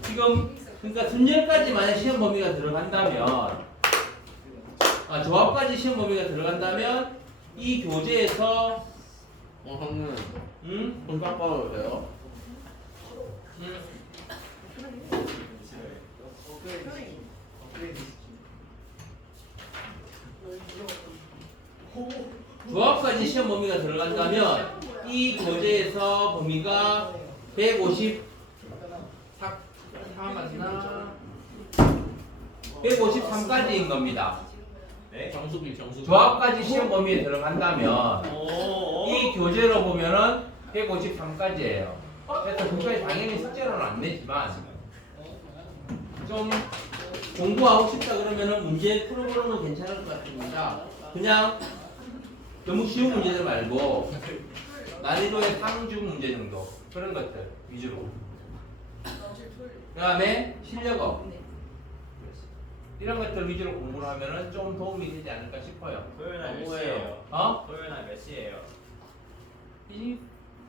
지금 그러니까 순열까지 만약 시험 범위가 들어간다면 조합까지 시험 범위가 들어간다면 이 교재에서 형님 음? 깜빡을 해요? 조합까지 시험 범위가 들어간다면 이 교재에서 범위가 153 맞나? 153까지인 겁니다. 네? 정수비 조합까지 시험 범위에 들어간다면 오. 이 교재로 보면은 153까지예요. 그래서 그까지 당연히 숙제로는 안 내지만 좀 공부하고 싶다 그러면은 문제 풀어보는 괜찮을 것 같습니다. 그냥 너무 쉬운 문제들 말고 난이도의 상중 문제 정도 그런 것들 위주로. 그 다음에 실력업 이런 것들 위주로 공부를 하면은 좀 도움이 되지 않을까 싶어요. 토요일 날 몇 너무해요. 시예요? 어? 토요일 날 몇 시예요? 이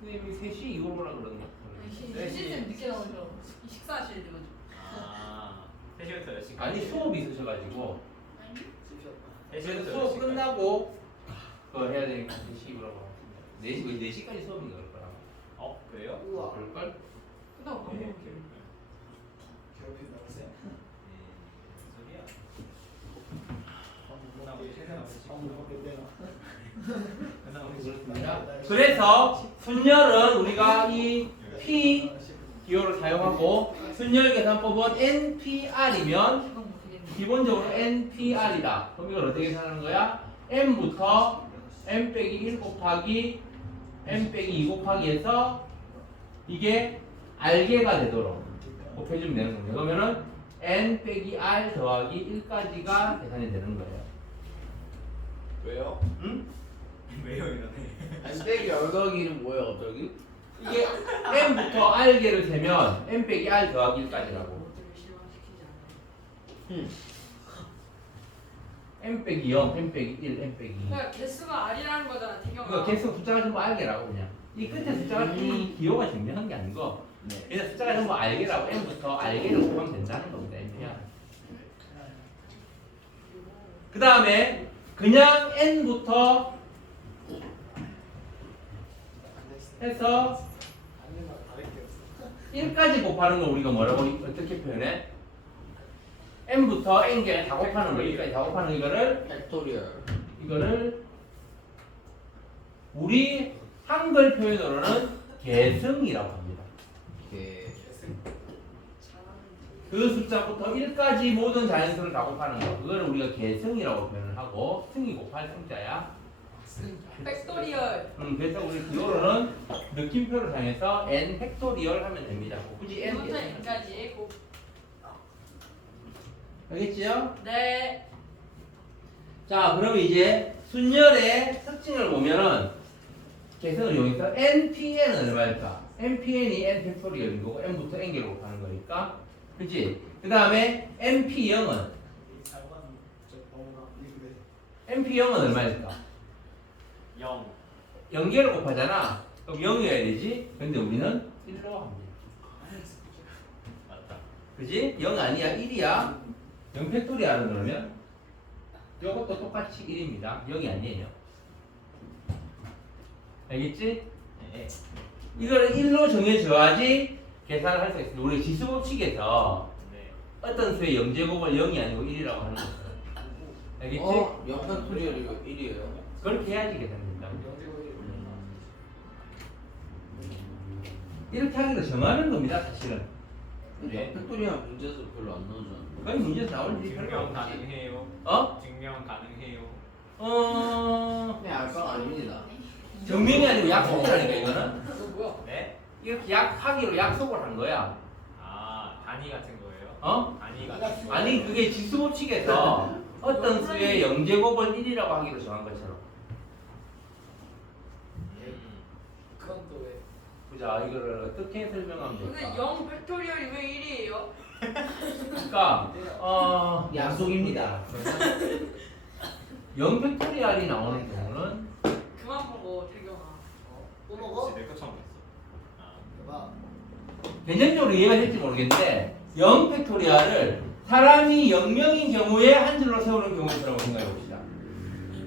선생님이 3시 이후로 오라 그러는 거. 신인쌤 늦게 나오죠. 식사하실 때 오죠. 아 3시부터 몇 시까지? 아니 수업이 있으셔가지고 3시부터 그래서 몇 수업 시까지? 끝나고 그거 해야 되니까 3시 이후로 오라. 4시까지 수업인가 그럴 거라. 그래요? 우와. 그럴걸? 끝나고 밥 네. 먹을게요. 괴롭힌다고 쌤. 소리야? 밥 먹을 그렇습니다. 그래서 순열은 우리가 이 P 기호를 사용하고 순열 계산법은 NPR이면 기본적으로 NPR이다. 그럼 이걸 어떻게 계산하는 거야? M부터 M 빼기 1 곱하기 M 빼기 2 곱하기 해서 이게 R개가 되도록 곱해주면 되는 겁니다. 그러면은 N 빼기 R 더하기 1까지가 계산이 되는 거예요. 왜요? 응? 왜요 이러네? 아니 빼기 얼더기는 뭐예요 갑자기? 이게 M부터 R개를 세면 M 빼기 R 더하기 1까지라고. M 빼기 0, M 빼기 1, M 빼기 2. 그러니까 개수가 R이라는 거잖아, 태경아. 그러니까 계속 숫자가 전부 R개라고 그냥. 이 끝에 숫자가 이 기호가 중요한 게 아니고 네. 그냥 숫자가 전부 R개라고 M부터 R개를 곱하면 된다는 겁니다. NPR. 그 다음에 그냥 N부터 해서 1까지 곱하는 걸 우리가 뭐라고 어떻게 표현해? N부터 N개를 다 곱하는 거, 1까지 다 곱하는 이거를 팩토리얼 우리 한글 표현으로는 계승이라고 합니다. 개 그 숫자부터 1까지 모든 자연수를 다 곱하는 거, 그거를 우리가 계승이라고 표현을 하고 승이 곱할 승자야. 팩토리얼. 그래서 우리 기호로는 느낌표를 사용해서 n 팩토리얼 하면 됩니다. 굳이 n 1부터 계승. N까지 곱. 알겠지요? 네. 자, 그럼 이제 순열의 특징을 보면은 계승을 이용해서 NPN은 얼마일까? NPN이 n 팩토리얼인 거고 n부터 n개로 곱하는 거니까, 그렇지? 그 다음에 NP0은 MP 0은 얼마일까? 0. 0개를 곱하잖아. 그럼 0이어야 되지? 근데 우리는 1로 합니다. 맞다. 그지? 0 아니야, 1이야. 0 팩토리알은 그러면 이것도 똑같이 1입니다. 0이 아니에요. 알겠지? 네. 이거를 1로 정해줘야지 계산을 할 수가 있습니다. 우리 지수법칙에서 네. 어떤 수의 영제곱을 0이 아니고 1이라고 하는 거예요. 알겠지? 영팩토리얼이가 1이에요. 그렇게 해야지 계산됩니다. 이렇게 하기로 정하는 겁니다, 사실은. 근데 팩토리얼 문제에서 별로 안 나오잖아. 거의 문제에서 나올 일이 별로 증명 없지. 가능해요. 어? 증명 가능해요. 어... 알바가 아닙니다. 증명이 아니고 약속이라니까 이거는. 이거 뭐야? 네? 이렇게 하기로 약속을 한 거야. 아, 단위 같은 거예요? 어? 단위 같은 거. 아니 그게 지수법칙에서 어떤 수의 영제곱을 1이라고 하기로 정한 것처럼. 그건 또 왜? 보자 이거를 어떻게 설명하면 근데 될까? 0 팩토리얼이 왜 1이에요? 그러니까 약속입니다. 0 팩토리알이 나오는 경우는 그만 보고 태경아. 또 먹어? 내 것처럼 했어. 아, 대박. 개념적으로 이해가 될지 모르겠는데 0 팩토리알을 사람이 0명인 경우에 한 줄로 세우는 경우처럼 생각해 봅시다.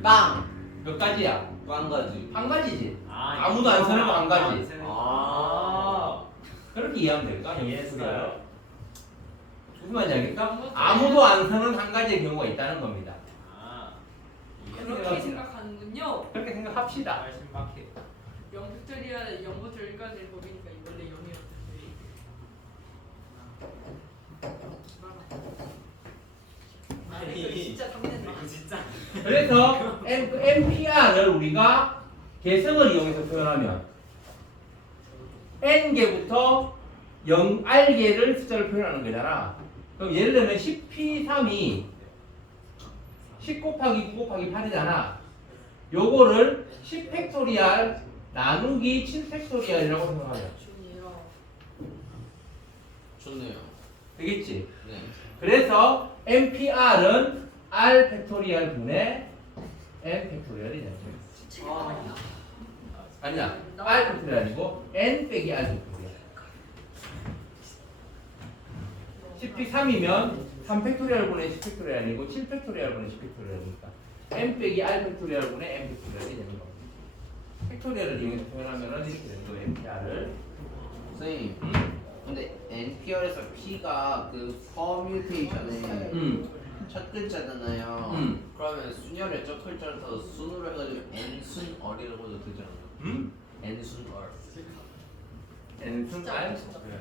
빵! 몇 가지야? 빵 가지. 한 가지지. 아, 아무도 안 쓰는 거 한 가지. 안 쓰는 거. 아. 그렇게 이해하면 될까? 0 이해했어요. 팩토리알. 무슨 말인지 알겠다? 아무도 안 쓰는 한 가지의 경우가 있다는 겁니다. 아, 그렇게 생각하는군요. 그렇게 생각합시다. 정말 신박해. 0 팩토리얼 0부터 1까지를 보니까 원래 0이었는데. 아, 이거 진짜 담는다. 이거 진짜. 그래서 NPR을 우리가 개성을 이용해서 표현하면 n개부터 0r개를 숫자를 표현하는 거잖아. 그럼 예를 들면 10p3이 10 곱하기 9 곱하기 8이잖아. 요거를 10 팩토리알 나누기 7 팩토리알이라고 생각하면 준이요. 좋네요. 되겠지? 네. 그래서 NPR은 R 팩토리알 분의 N 팩토리알이 되는 거예요. 아. 아니야. R 팩토리알 아니고 N 빼기 R 팩토리알. 10p 3이면 3 팩토리알 분의 10 팩토리알 아니고 7 팩토리알 분의 10 팩토리알이니까 N 빼기 R 팩토리알 분의 N 팩토리알이 되는 겁니다. 팩토리알을 이용해서 표현하면 이렇게 되는 거예요. NPR을. 선생님, 근데 NPR에서 P가 그 퍼뮤테이션의 첫 글자잖아요. 그러면 순열의 첫 글자를 더 순으로 해가지고 N순얼이라고 해도 되지 않나요? N순얼. N순 R. 네.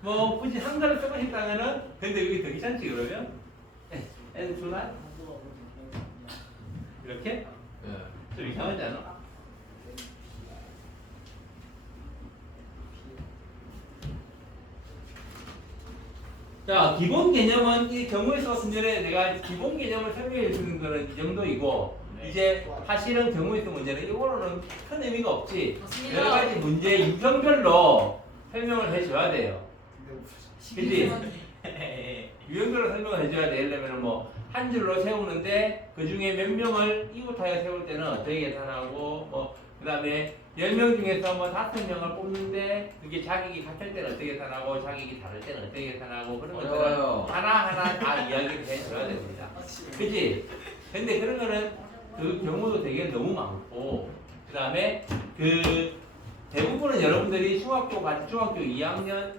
뭐 굳이 한글을 쓰고 싶다면은 근데 여기 더 귀찮지 그러면 N순 R 이렇게 네. 좀 이상하지 않아? 자, 기본 개념은 이 경우의 수 같은 전에 내가 기본 개념을 설명해 주는 거는 이 정도이고 네. 이제 사실은 경우의 수 문제는 이거로는 큰 의미가 없지. 맞습니다. 여러 가지 문제 유형별로 설명을 해줘야 돼요. 그치? 유형별로 설명을 해줘야 돼. 예를 들면 뭐 한 줄로 세우는데 그 중에 몇 명을 이웃하여 세울 때는 어떻게 계산하고 뭐 그 다음에 10명 중에서 뭐 5명을 뽑는데 그게 자격이 같을 때는 어떻게 계산하고 자격이 다를 때는 어떻게 계산하고 그런 것들을 어려워요. 하나하나 다 이야기를 해줘야 됩니다. 그치? 근데 그런 거는 그 경우도 되게 너무 많고 그 다음에 그 대부분은 여러분들이 중학교 2학년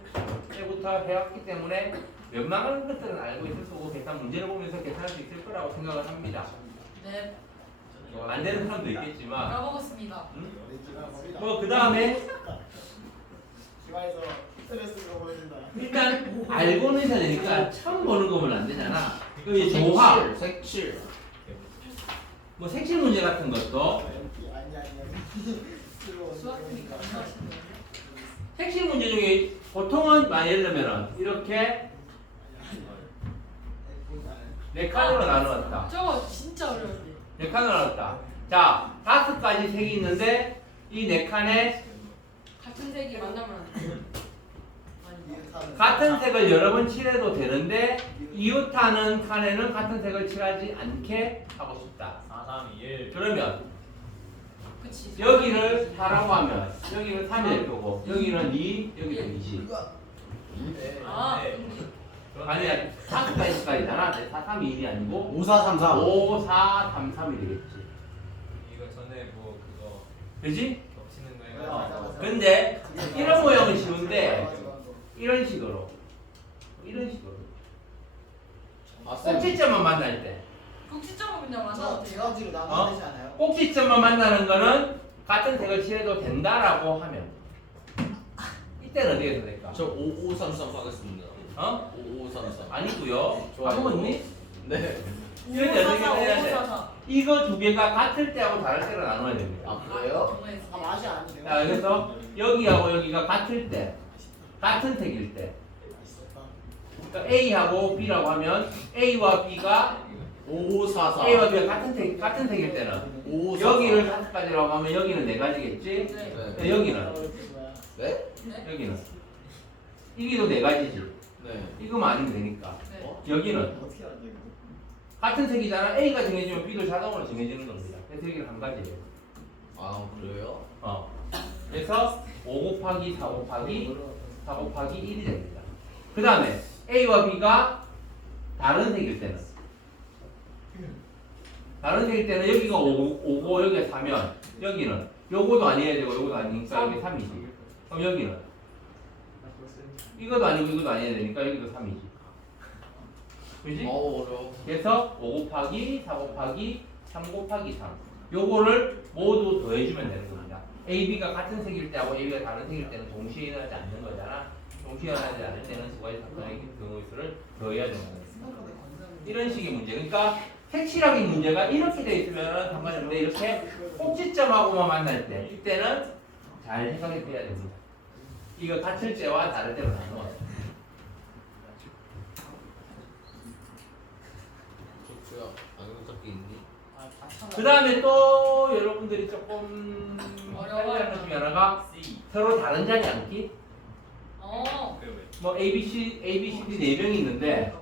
때부터 해왔기 때문에 웬만한 것들은 알고 있을 거고 계산 문제를 보면서 계산할 수 있을 거라고 생각을 합니다. 네. 안 되는 사람도 있겠지만 까먹었습니다. 뭐 그 다음에 집안에서 스트레스가 보여준다. 일단 알고는 해야 되니까 처음 보는 거면 안 되잖아. 그럼 이 조합, 색칠. 뭐 색칠 문제 같은 것도 아니. 수학이니까 안 하시네. 색칠 문제 중에 보통은 예를 들면 이렇게 네 칸으로 나누었다. 저거 진짜 어려운데. 네 칸으로 나눴다. 자, 5가지 색이 있는데 이 네 칸에 같은 색이 만나면 안 돼. 아니. 이웃하는 같은 색을 여러 번 칠해도 되는데 이웃하는 칸에는 같은 색을 칠하지 않게 하고 싶다. 4, 3, 2, 1. 그러면 그치. 여기를 4라고 하면 여기는 3이 될 거고 여기는 2, 여기는 2지. 아, 네. 아니야 4까지잖아. 4, 3, 2, 1이 아니고 5, 4, 3, 4 5, 4, 3, 3이 되겠지. 이거 전에 뭐 그거 그지? 겹치는 거 맞아, 해가지고. 맞아, 맞아. 근데 이런 모양은 쉬운데 맞아, 맞아. 이런 식으로 아 쌤. 꼭지점만 만날 때 꼭지점은 그냥 저 만나도 두 돼요. 가지로 나눠야 되지 않아요? 꼭지점만 만나는 거는 같은 색을 칠해도 된다라고 하면 이때는 어떻게 해야 될까? 저 5533 하겠습니다. 어? 5533. 아니고요. 좋아요. 까먹었니? 네. 이런 어떻게 해야 돼? 5544. 이거 두 개가 같을 때하고 다를 때로 나눠야 됩니다. 아 그래요? 정말 아 맛이 아니네요. 자, 그래서 여기하고 여기가 같을 때, 같은 색일 때, 그러니까 A하고 B라고 하면 A와 B가 5544. A와 B가 같은 색일 때는 5544. 여기를 5가지라고 하면 여기는 4가지겠지? 네. 네. 여기는 네? 네. 여기는 이게도 4가지지. 네. 이거만 아니면 되니까. 네. 어? 여기는 어떻게 알아요? 이거? 같은 색이잖아. A가 정해지면 B도 자동으로 정해지는 겁니다. 그래서 여기는 한 가지예요. 아 그래요? 그래서 5 곱하기 4 곱하기 4 곱하기 1이 됩니다. 그 다음에 A와 B가 다른 색일 때는 여기가 5고 여기가 4면 여기는 요거도 아니어야 되고 요거도 아니니까 여기 3이지. 그럼 여기는 이것도 아니고 이것도 아니어야 되니까 여기도 3이지. 그지? 어려워. 그래서 5 곱하기 4 곱하기 3 곱하기 3 요거를 모두 더해주면 되는 겁니다. A, B가 같은 색일 때하고 A, B가 다른 색일 때는 동시에 일어나지 않는 거잖아. 동시에 일어나지 않을 때는 두 가지 사건의 경우의 수를 더해야 되는 거예요. 이런 식의 문제. 그러니까 색칠하기 문제가 이렇게 돼 있으면 상관이 없는데 이렇게 꼭지점하고만 만날 때 이때는 잘 생각해 해야 됩니다. 이거 같을 때와 다를 때로 나눠요. 좋고요. 안경잡기 있니? 그 다음에 또 여러분들이 조금 어려워요. 것 중에 하나가 C. 서로 다른 자리 앉기. 그게 왜? 뭐 A, B, C D 4명이 있는데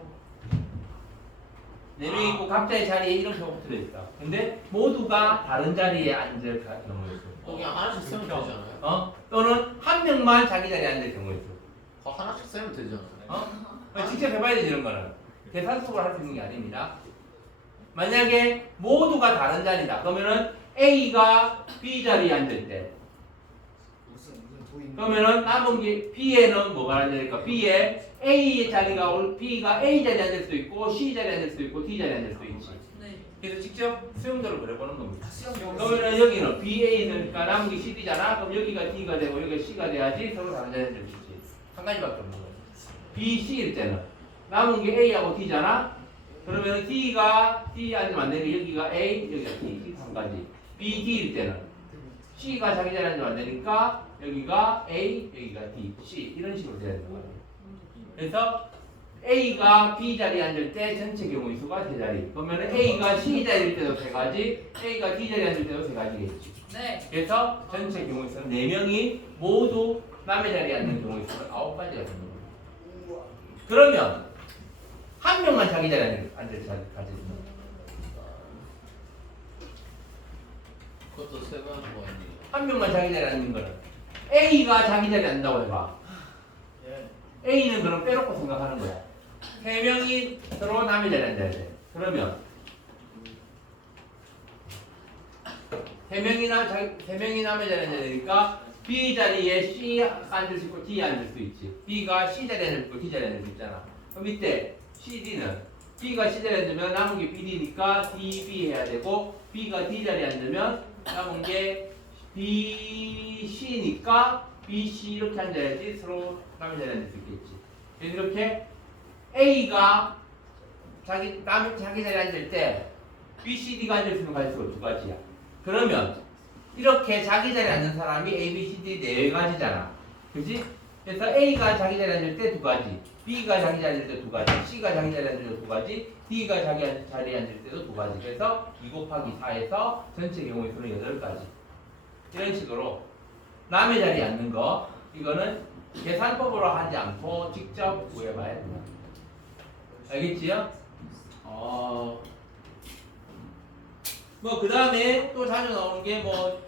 4명이 있고 각자의 자리에 이름표가 붙어 있다. 근데 모두가 다른 자리에 앉을 경우였어. 그냥 하나씩 쓰면 되잖아요. 또는 한 명만 자기 자리에 앉을 경우였어. 하나씩 쓰면 되잖아요. 직접 해봐야 되지 이런 거는. 계산속으로 할 수 있는 게 아닙니다. 만약에 모두가 다른 자리다. 그러면은 A가 B 자리에 앉을 때 무슨 도인? 그러면은 남은 게 B에는 뭐가 앉을까? B에 A의 자리가 B가 A 자리에 앉을 수도 있고 C 자리에 앉을 수도 있고 D 자리에 앉을 수도 있지. 네. 그래서 직접 수용도를 그려보는 겁니다. 수영 그러면은 여기는 BA니까 남은 게 CD잖아. 그럼 여기가 D가 되고 여기가 C가 돼야지 서로 다른 자리에 앉을 수 있지. 한 가지밖에 없는 거예요. B, C일 때는 남은 게 A하고 D잖아. 그러면 D가 D 앉으면 안 되니까 여기가 A, 여기가 D, 한 가지. B, D일 때는 C가 자기 자리에 앉으면 안 되니까 여기가 A, 여기가 D, C 이런 식으로 돼야 되는 거예요. 그래서 A가 B 자리에 앉을 때 전체 경우의 수가 3자리. 그러면 A가 C 자리일 때도 3가지, A가 D 자리에 앉을 때도 3가지겠지. 네. 그래서 전체 경우의 수는 4명이 모두 남의 자리에 앉는 경우의 수는 9가지가 되는 거예요. 그러면 한 명만 자기 자리에 앉을 가지고 그것도 세 번 뭐 아니에요. 한 명만 자기 자리에 앉는 거는 A가 자기 자리에 앉는다고 해봐. 예. A는 그럼 빼놓고 생각하는 거야. 3명이 서로 남의 자리에 앉아야 돼. 그러면 3명이 남의 자리에 앉아야 되니까 B 자리에 C 앉을 수 있고 D 앉을 수 있지. B가 C 자리에 앉을 수 있고 D 자리에 앉을 수 있잖아. 그럼 이때 CD는 B가 C 자리에 앉으면 남은 게 BD니까 DB 해야 되고 B가 D 자리에 앉으면 남은 게 BC니까 BC 이렇게 앉아야지 서로 남의 자리에 앉을 수 있겠지. 그래서 이렇게 A가 자기 자리에 앉을 때 BCD가 앉을 수 있는 가지수가 2가지야. 그러면 이렇게 자기 자리에 앉는 사람이 A, B, C, D 4가지잖아. 그지? 그래서 A가 자기 자리에 앉을 때 2가지, B가 자기 자리에 앉을 때 2가지, C가 자기 자리에 앉을 때 2가지, D가 자기 자리에 앉을 때도 2가지. 그래서 2 곱하기 4에서 전체 경우의 수는 8가지. 이런 식으로 남의 자리에 앉는 거, 이거는 계산법으로 하지 않고 직접 구해봐야 된다. 알겠지요? 뭐 그 다음에 또 자주 나오는 게 뭐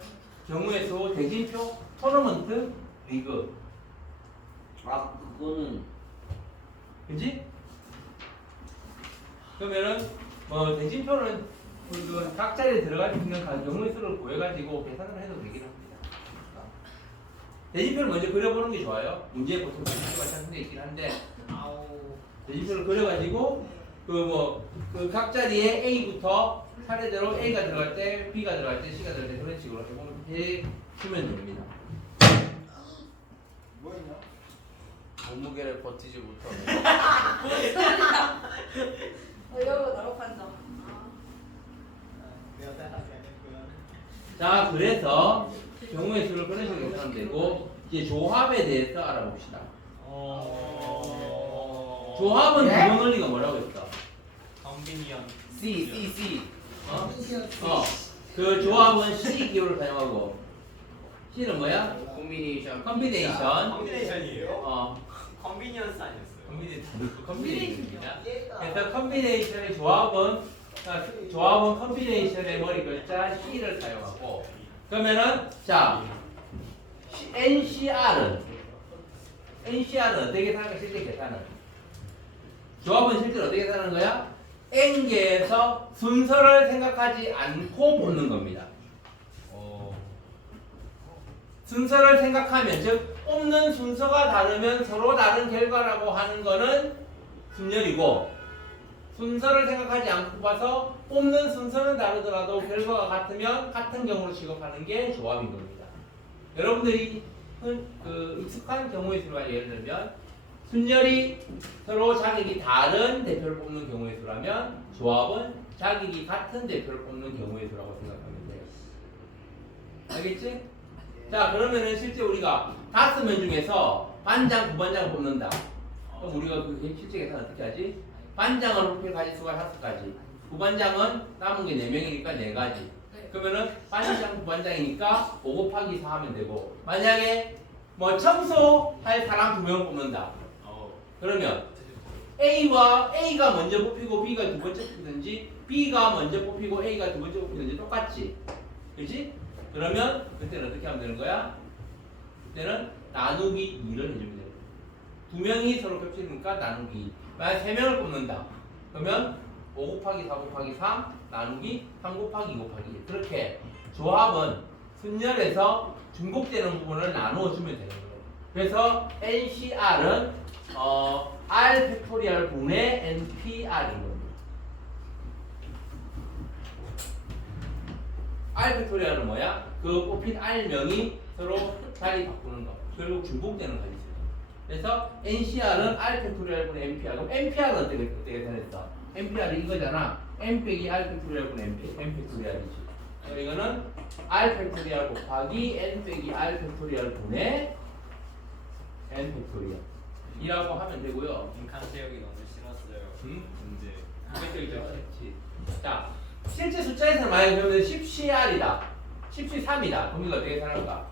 경우의 수, 대진표, 토너먼트, 리그. 아 그거는 그지? 그러면은 뭐 대진표는 그 각 자리에 들어갈 수 있는 경우의 수를 구해가지고 계산을 해도 되긴 합니다. 대진표를 먼저 그려보는 게 좋아요. 문제에 보통 대진표가 상승되어 있긴 한데 대진표를 그려가지고 그 각 자리에 A부터 차례대로 A가 들어갈 때, B가 들어갈 때, C가 들어갈 때 그런 식으로 해주면 됩니다. 뭐였냐? 몸무게를 버티지 못하고 이거 나로 판다. 내가 생각하지 않았고요. 자, 그래서 경우의 수를 그런 식으로 계산하면 되고 이제 조합에 대해서 알아봅시다. 조합은 예? 기본 원리가 뭐라고 했어? 컨비니언 C 그 조합은 C 기호를 사용하고 C는 뭐야? 콤비네이션 컨비네이션. 컨비네이션이에요? 컨비니언스 아니었어요? 컨비네이션입니다. 그래서 컨비네이션의 조합은 컨비네이션의 머리 글자 C를 사용하고 그러면은 자 NCR은 어떻게 계산하는 거야? 실제 계산은 조합은 실제로 어떻게 계산하는 거야? N개에서 순서를 생각하지 않고 뽑는 겁니다. 순서를 생각하면 즉 뽑는 순서가 다르면 서로 다른 결과라고 하는 거는 순열이고 순서를 생각하지 않고 봐서 뽑는 순서는 다르더라도 결과가 같으면 같은 경우로 취급하는 게 조합인 겁니다. 여러분들이 익숙한 경우의 수가 예를 들면 순열이 서로 자격이 다른 대표를 뽑는 경우의 수라면 조합은 자격이 같은 대표를 뽑는 경우의 수라고 생각하면 돼요. 알겠지? 자 그러면은 실제 우리가 5명 중에서 반장, 부반장을 뽑는다. 그럼 우리가 그 실제 계산 어떻게 하지? 반장을 뽑힐 가지수가 5가지, 부반장은 남은 게 4명이니까 4가지. 그러면은 반장, 부반장이니까 5 곱하기 4 하면 되고 만약에 뭐 청소할 사람 2명을 뽑는다. 그러면 A가 먼저 뽑히고 B가 두 번째 뽑히든지 B가 먼저 뽑히고 A가 두 번째 뽑히든지 똑같지. 그렇지? 그러면 그때는 어떻게 하면 되는 거야? 그때는 나누기 2를 해주면 돼요. 2명이 서로 겹치니까 나누기 2. 만약 3명을 뽑는다. 그러면 5 곱하기 4 곱하기 3 나누기 3 곱하기 2 곱하기 1. 그렇게 조합은 순열에서 중복되는 부분을 나누어 주면 되는 거예요. 그래서 NCR은 R 팩토리얼 분의 NPR인 겁니다. R 팩토리얼은 뭐야? 그 뽑힌 R명이 서로 자리 바꾸는 거. 결국 중복되는 거지. 그래서 NCR은 R 팩토리얼 분의 NPR. 그럼 NPR은 어떻게 계산했어? NPR이 이거잖아. N 빼기 R 팩토리얼 분의 N 팩토리얼이지. 이거는 R 팩토리얼 곱하기 N 빼기 R 팩토리얼 분의 N 팩토리얼 이라고 하면 되고요. 빈칸 채우기 너무 싫었어요. 문제. 그렇지. 자, 실제 숫자에서는 만약에 그러면 10CR이다. 10C3이다. 그럼 이거 어떻게 계산할까?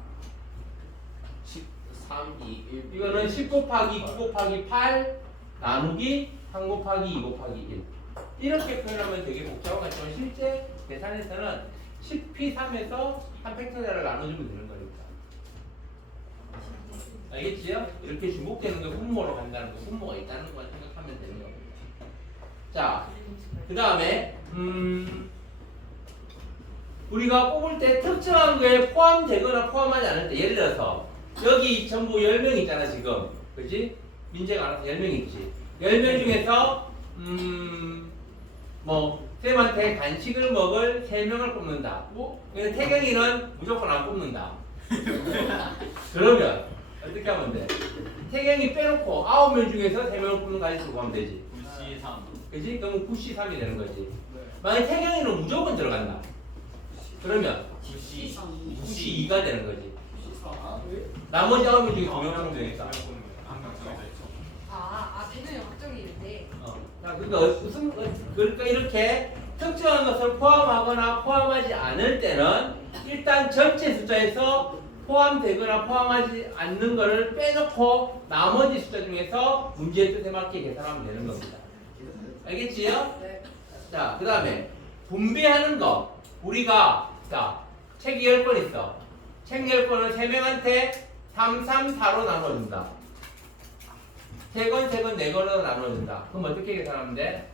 3, 2, 1 이거는 10 곱하기 9 곱하기 8 나누기 3 곱하기 2 곱하기 1 이렇게 표현하면 되게 복잡한 것 같지만 실제 계산에서는 10P3에서 한 팩토리얼을 나눠주면 되는 거니까. 알겠지요? 이렇게 중복되는 거 분모로 간다는 거, 분모가 있다는 걸 생각하면 되는 겁니다. 자, 그 다음에 우리가 뽑을 때 특정한 거에 포함되거나 포함하지 않을 때 예를 들어서 여기 전부 10명 있잖아 지금. 그치? 민재가 알아서 10명 있지. 10명 중에서 뭐 쌤한테 간식을 먹을 3명을 뽑는다. 근데 태경이는 무조건 안 뽑는다. 그러면 어떻게 하면 돼? 태경이 빼놓고 9명 중에서 3명을 뽑는 가지고 가면 되지. 9C3. 그치? 그럼 9C3이 되는 거지. 만약 태경이는 무조건 들어간다. 그러면 9C2가 되는 거지. 나머지 9명 중에 2명 뽑으면 되니까. 한명 정해져 있죠. 대전이 확정이 있는데. 자, 그러니까 이렇게 특정한 것을 포함하거나 포함하지 않을 때는 일단 전체 숫자에서 포함되거나 포함하지 않는 거를 빼놓고 나머지 숫자 중에서 문제의 뜻에 맞게 계산하면 되는 겁니다. 알겠지요? 네. 자, 그 다음에 분배하는 거. 우리가 책 10권 있어. 책 10권을 3명한테 3, 3, 4로 나눠준다. 3권, 3권, 4권으로 나눠준다. 그럼 어떻게 계산하면 돼?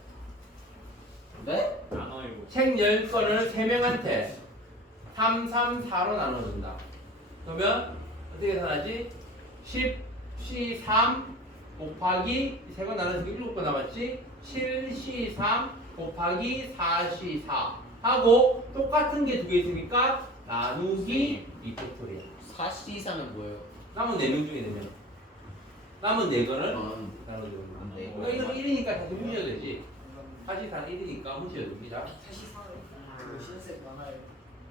네? 나눠요. 책 10권을 3명한테 3, 3, 4로 나눠준다. 그러면 어떻게 계산하지? 10C3 곱하기 3권 나눠주기 7권 남았지? 7C3 곱하기 4C4 하고 똑같은 게 2개 있으니까 나누기 2팩토리얼. 4C 이상은 뭐예요? 남은 4명 중에 4명. 남은 4권을 어, 나눠주는 거. 네. 그러니까 이건 1이니까 다시 뭉쳐야 되지. 사실상 1이니까 뭉쳐야 됩니다. 다시 사요. 이거 신세 많아요.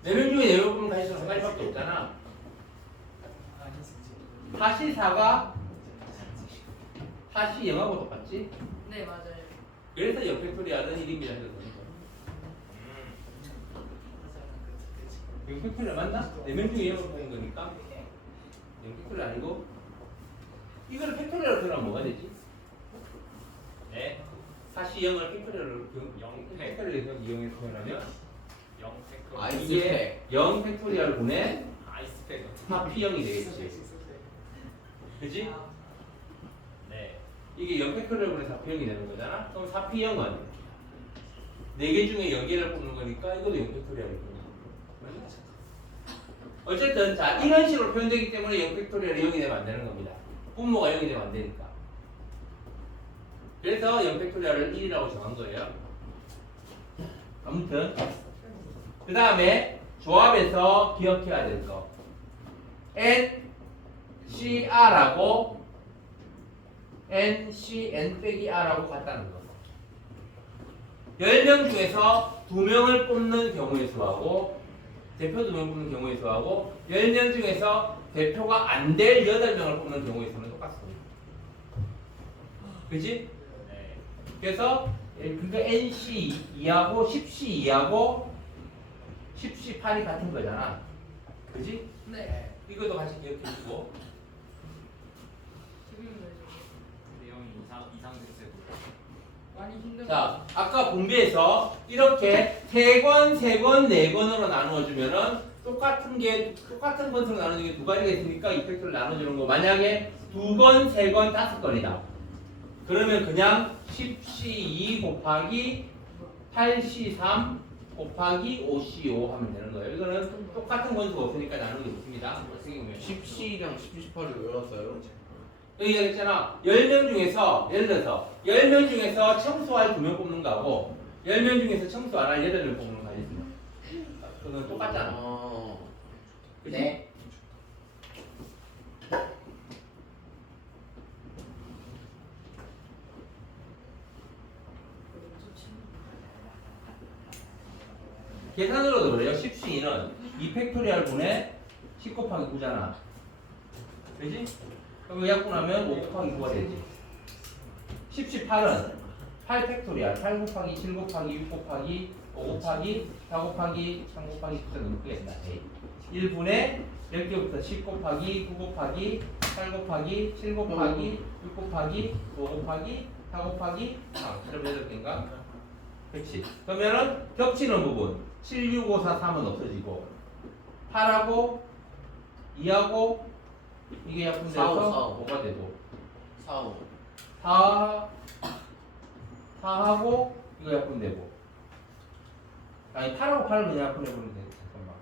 4명 중에 4명 보면 사실 한 가지밖에 없잖아. 아 신세. 사시 4가 사시 0하고 똑같지? 네 맞아요. 그래서 역팩토리얼은 1입니다. 해서 되는 거야. 역팩토리얼 맞나? 4명 중에 0을 뽑은 거니까 역팩토리얼 아니고 이거를 팩토리얼로 표현하면 뭐가 되지? 네. 사시 0을 팩토리얼로 영 팩토리얼에서 이용해서 표현하면 0 팩토리얼. 아이스 이게 0 팩토리얼 분의 아이스팩. 4P0이 되겠지. 그지? 네. 이게 0 팩토리얼 분의 4P0이 되는 거잖아? 그럼 4P0은 4개 중에 0개를 뽑는 거니까 이것도 0 팩토리얼이고. 어쨌든 자 이런 식으로 표현되기 때문에 0 팩토리얼이 0이 되면 안 되는 겁니다. 분모가 0이 되면 안 되니까. 그래서 0 팩토리얼을 1이라고 정한 거예요. 아무튼 그 다음에 조합에서 기억해야 될 거. NCR하고 NCN 빼기 R하고 같다는 거. 10명 중에서 2명을 뽑는 경우의 수하고 대표 2명 뽑는 경우의 수하고 10명 중에서 대표가 안 될 8명을 뽑는 경우의 수는 똑같습니다. 그지? 네. 그래서 그러니까 NC 2하고 10C 2하고 10C 8이 같은 거잖아. 그지? 네. 이것도 같이 기억해주고. 지금 내용이 이상적세고. 많이 힘든. 자, 아까 분배해서 이렇게 3권, 3권, 4권으로 나누어주면은 똑같은 권수로 나누는 게 2가지가 있으니까 이펙트를 나눠주는 거. 만약에 2권, 3권, 5건이다. 그러면 그냥 10C2 곱하기 8C3 곱하기 5C5 하면 되는 거예요. 이거는 똑같은 권수가 없으니까 나누기 못습니다. 10C랑 10C8을 외웠어요? 여기가 있잖아. 10명 중에서 예를 들어서 10명 중에서 청소할 2명 뽑는 거하고 10명 중에서 청소 안 할 8명 뽑는 거 있습니다. 그건 똑같잖아. 그치? 네. 계산으로도 그래요. 10C2는 2팩토리얼 분의 10 곱하기 9잖아. 그지? 그럼 이거 약분하면 5 곱하기 9가 되지. 10C8은 8팩토리얼 8 곱하기 7 곱하기 6 곱하기 5 곱하기 4 곱하기 3 곱하기 10자 넘겠다. 1분의 10개부터 10 곱하기 9 곱하기 8 곱하기 7 곱하기 6 곱하기 5 곱하기 4 곱하기 3 그럼 8개인가? 그렇지. 그러면은 겹치는 부분 7, 6, 5, 4, 3은 없어지고 8하고 2하고 이게 약분돼서 5가 되고 4, 5 4하고 이거 약분되고 아니 8하고 8을 그냥 약분해보면 돼. 잠깐만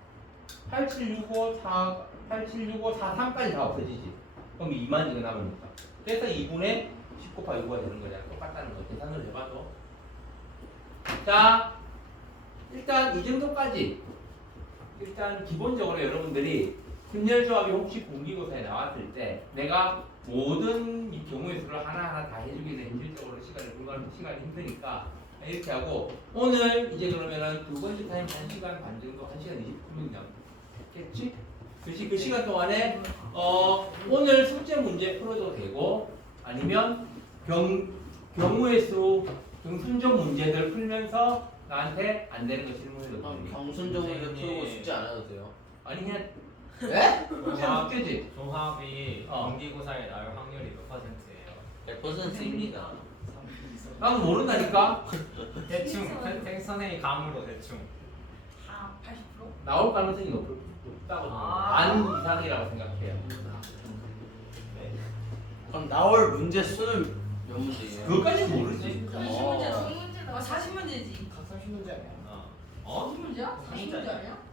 8, 7, 6, 5, 4 8, 7, 6, 5, 4, 3까지 다 없어지지. 그럼 2만 이거 남으니까 그래서 2분의 10 곱하기 9가 되는 거잖아. 똑같다는 거 계산을 해봐도. 자 일단 이 정도까지 일단 기본적으로 여러분들이 sim열조합이 혹시 공기고사에 나왔을 때 내가 모든 이 경우의 수를 하나하나 다 해주기는 현실적으로 시간이 힘드니까 이렇게 하고 오늘 이제 그러면은 두 번째 타임 1시간 반 정도 1시간 20분 남겠지? 그 시간 동안에 오늘 숙제 문제 풀어도 되고 아니면 경우의 수 경순적 문제들 풀면서 나한테 안 되는 거 질문해도 그럼 됩니다. 경순정리를 풀고 숙제 안 해도 돼요? 아니 그냥 네? 숙제는 숙제지. 조합이 어. 공기고사에 나올 확률이 몇 %예요? 100%입니다. 나도 모른다니까. 대충 선생님 감으로 대충. 아 80%? 나올 가능성이 높다고 아. 반 이상이라고 생각해요. 그럼 나올 문제 수는 몇 문제예요? 그것까지는 모르지. 20문제다. 문제다. 아 40문제지. 각 30문제 아니야? 어? 40문제야? 40문제 아니야?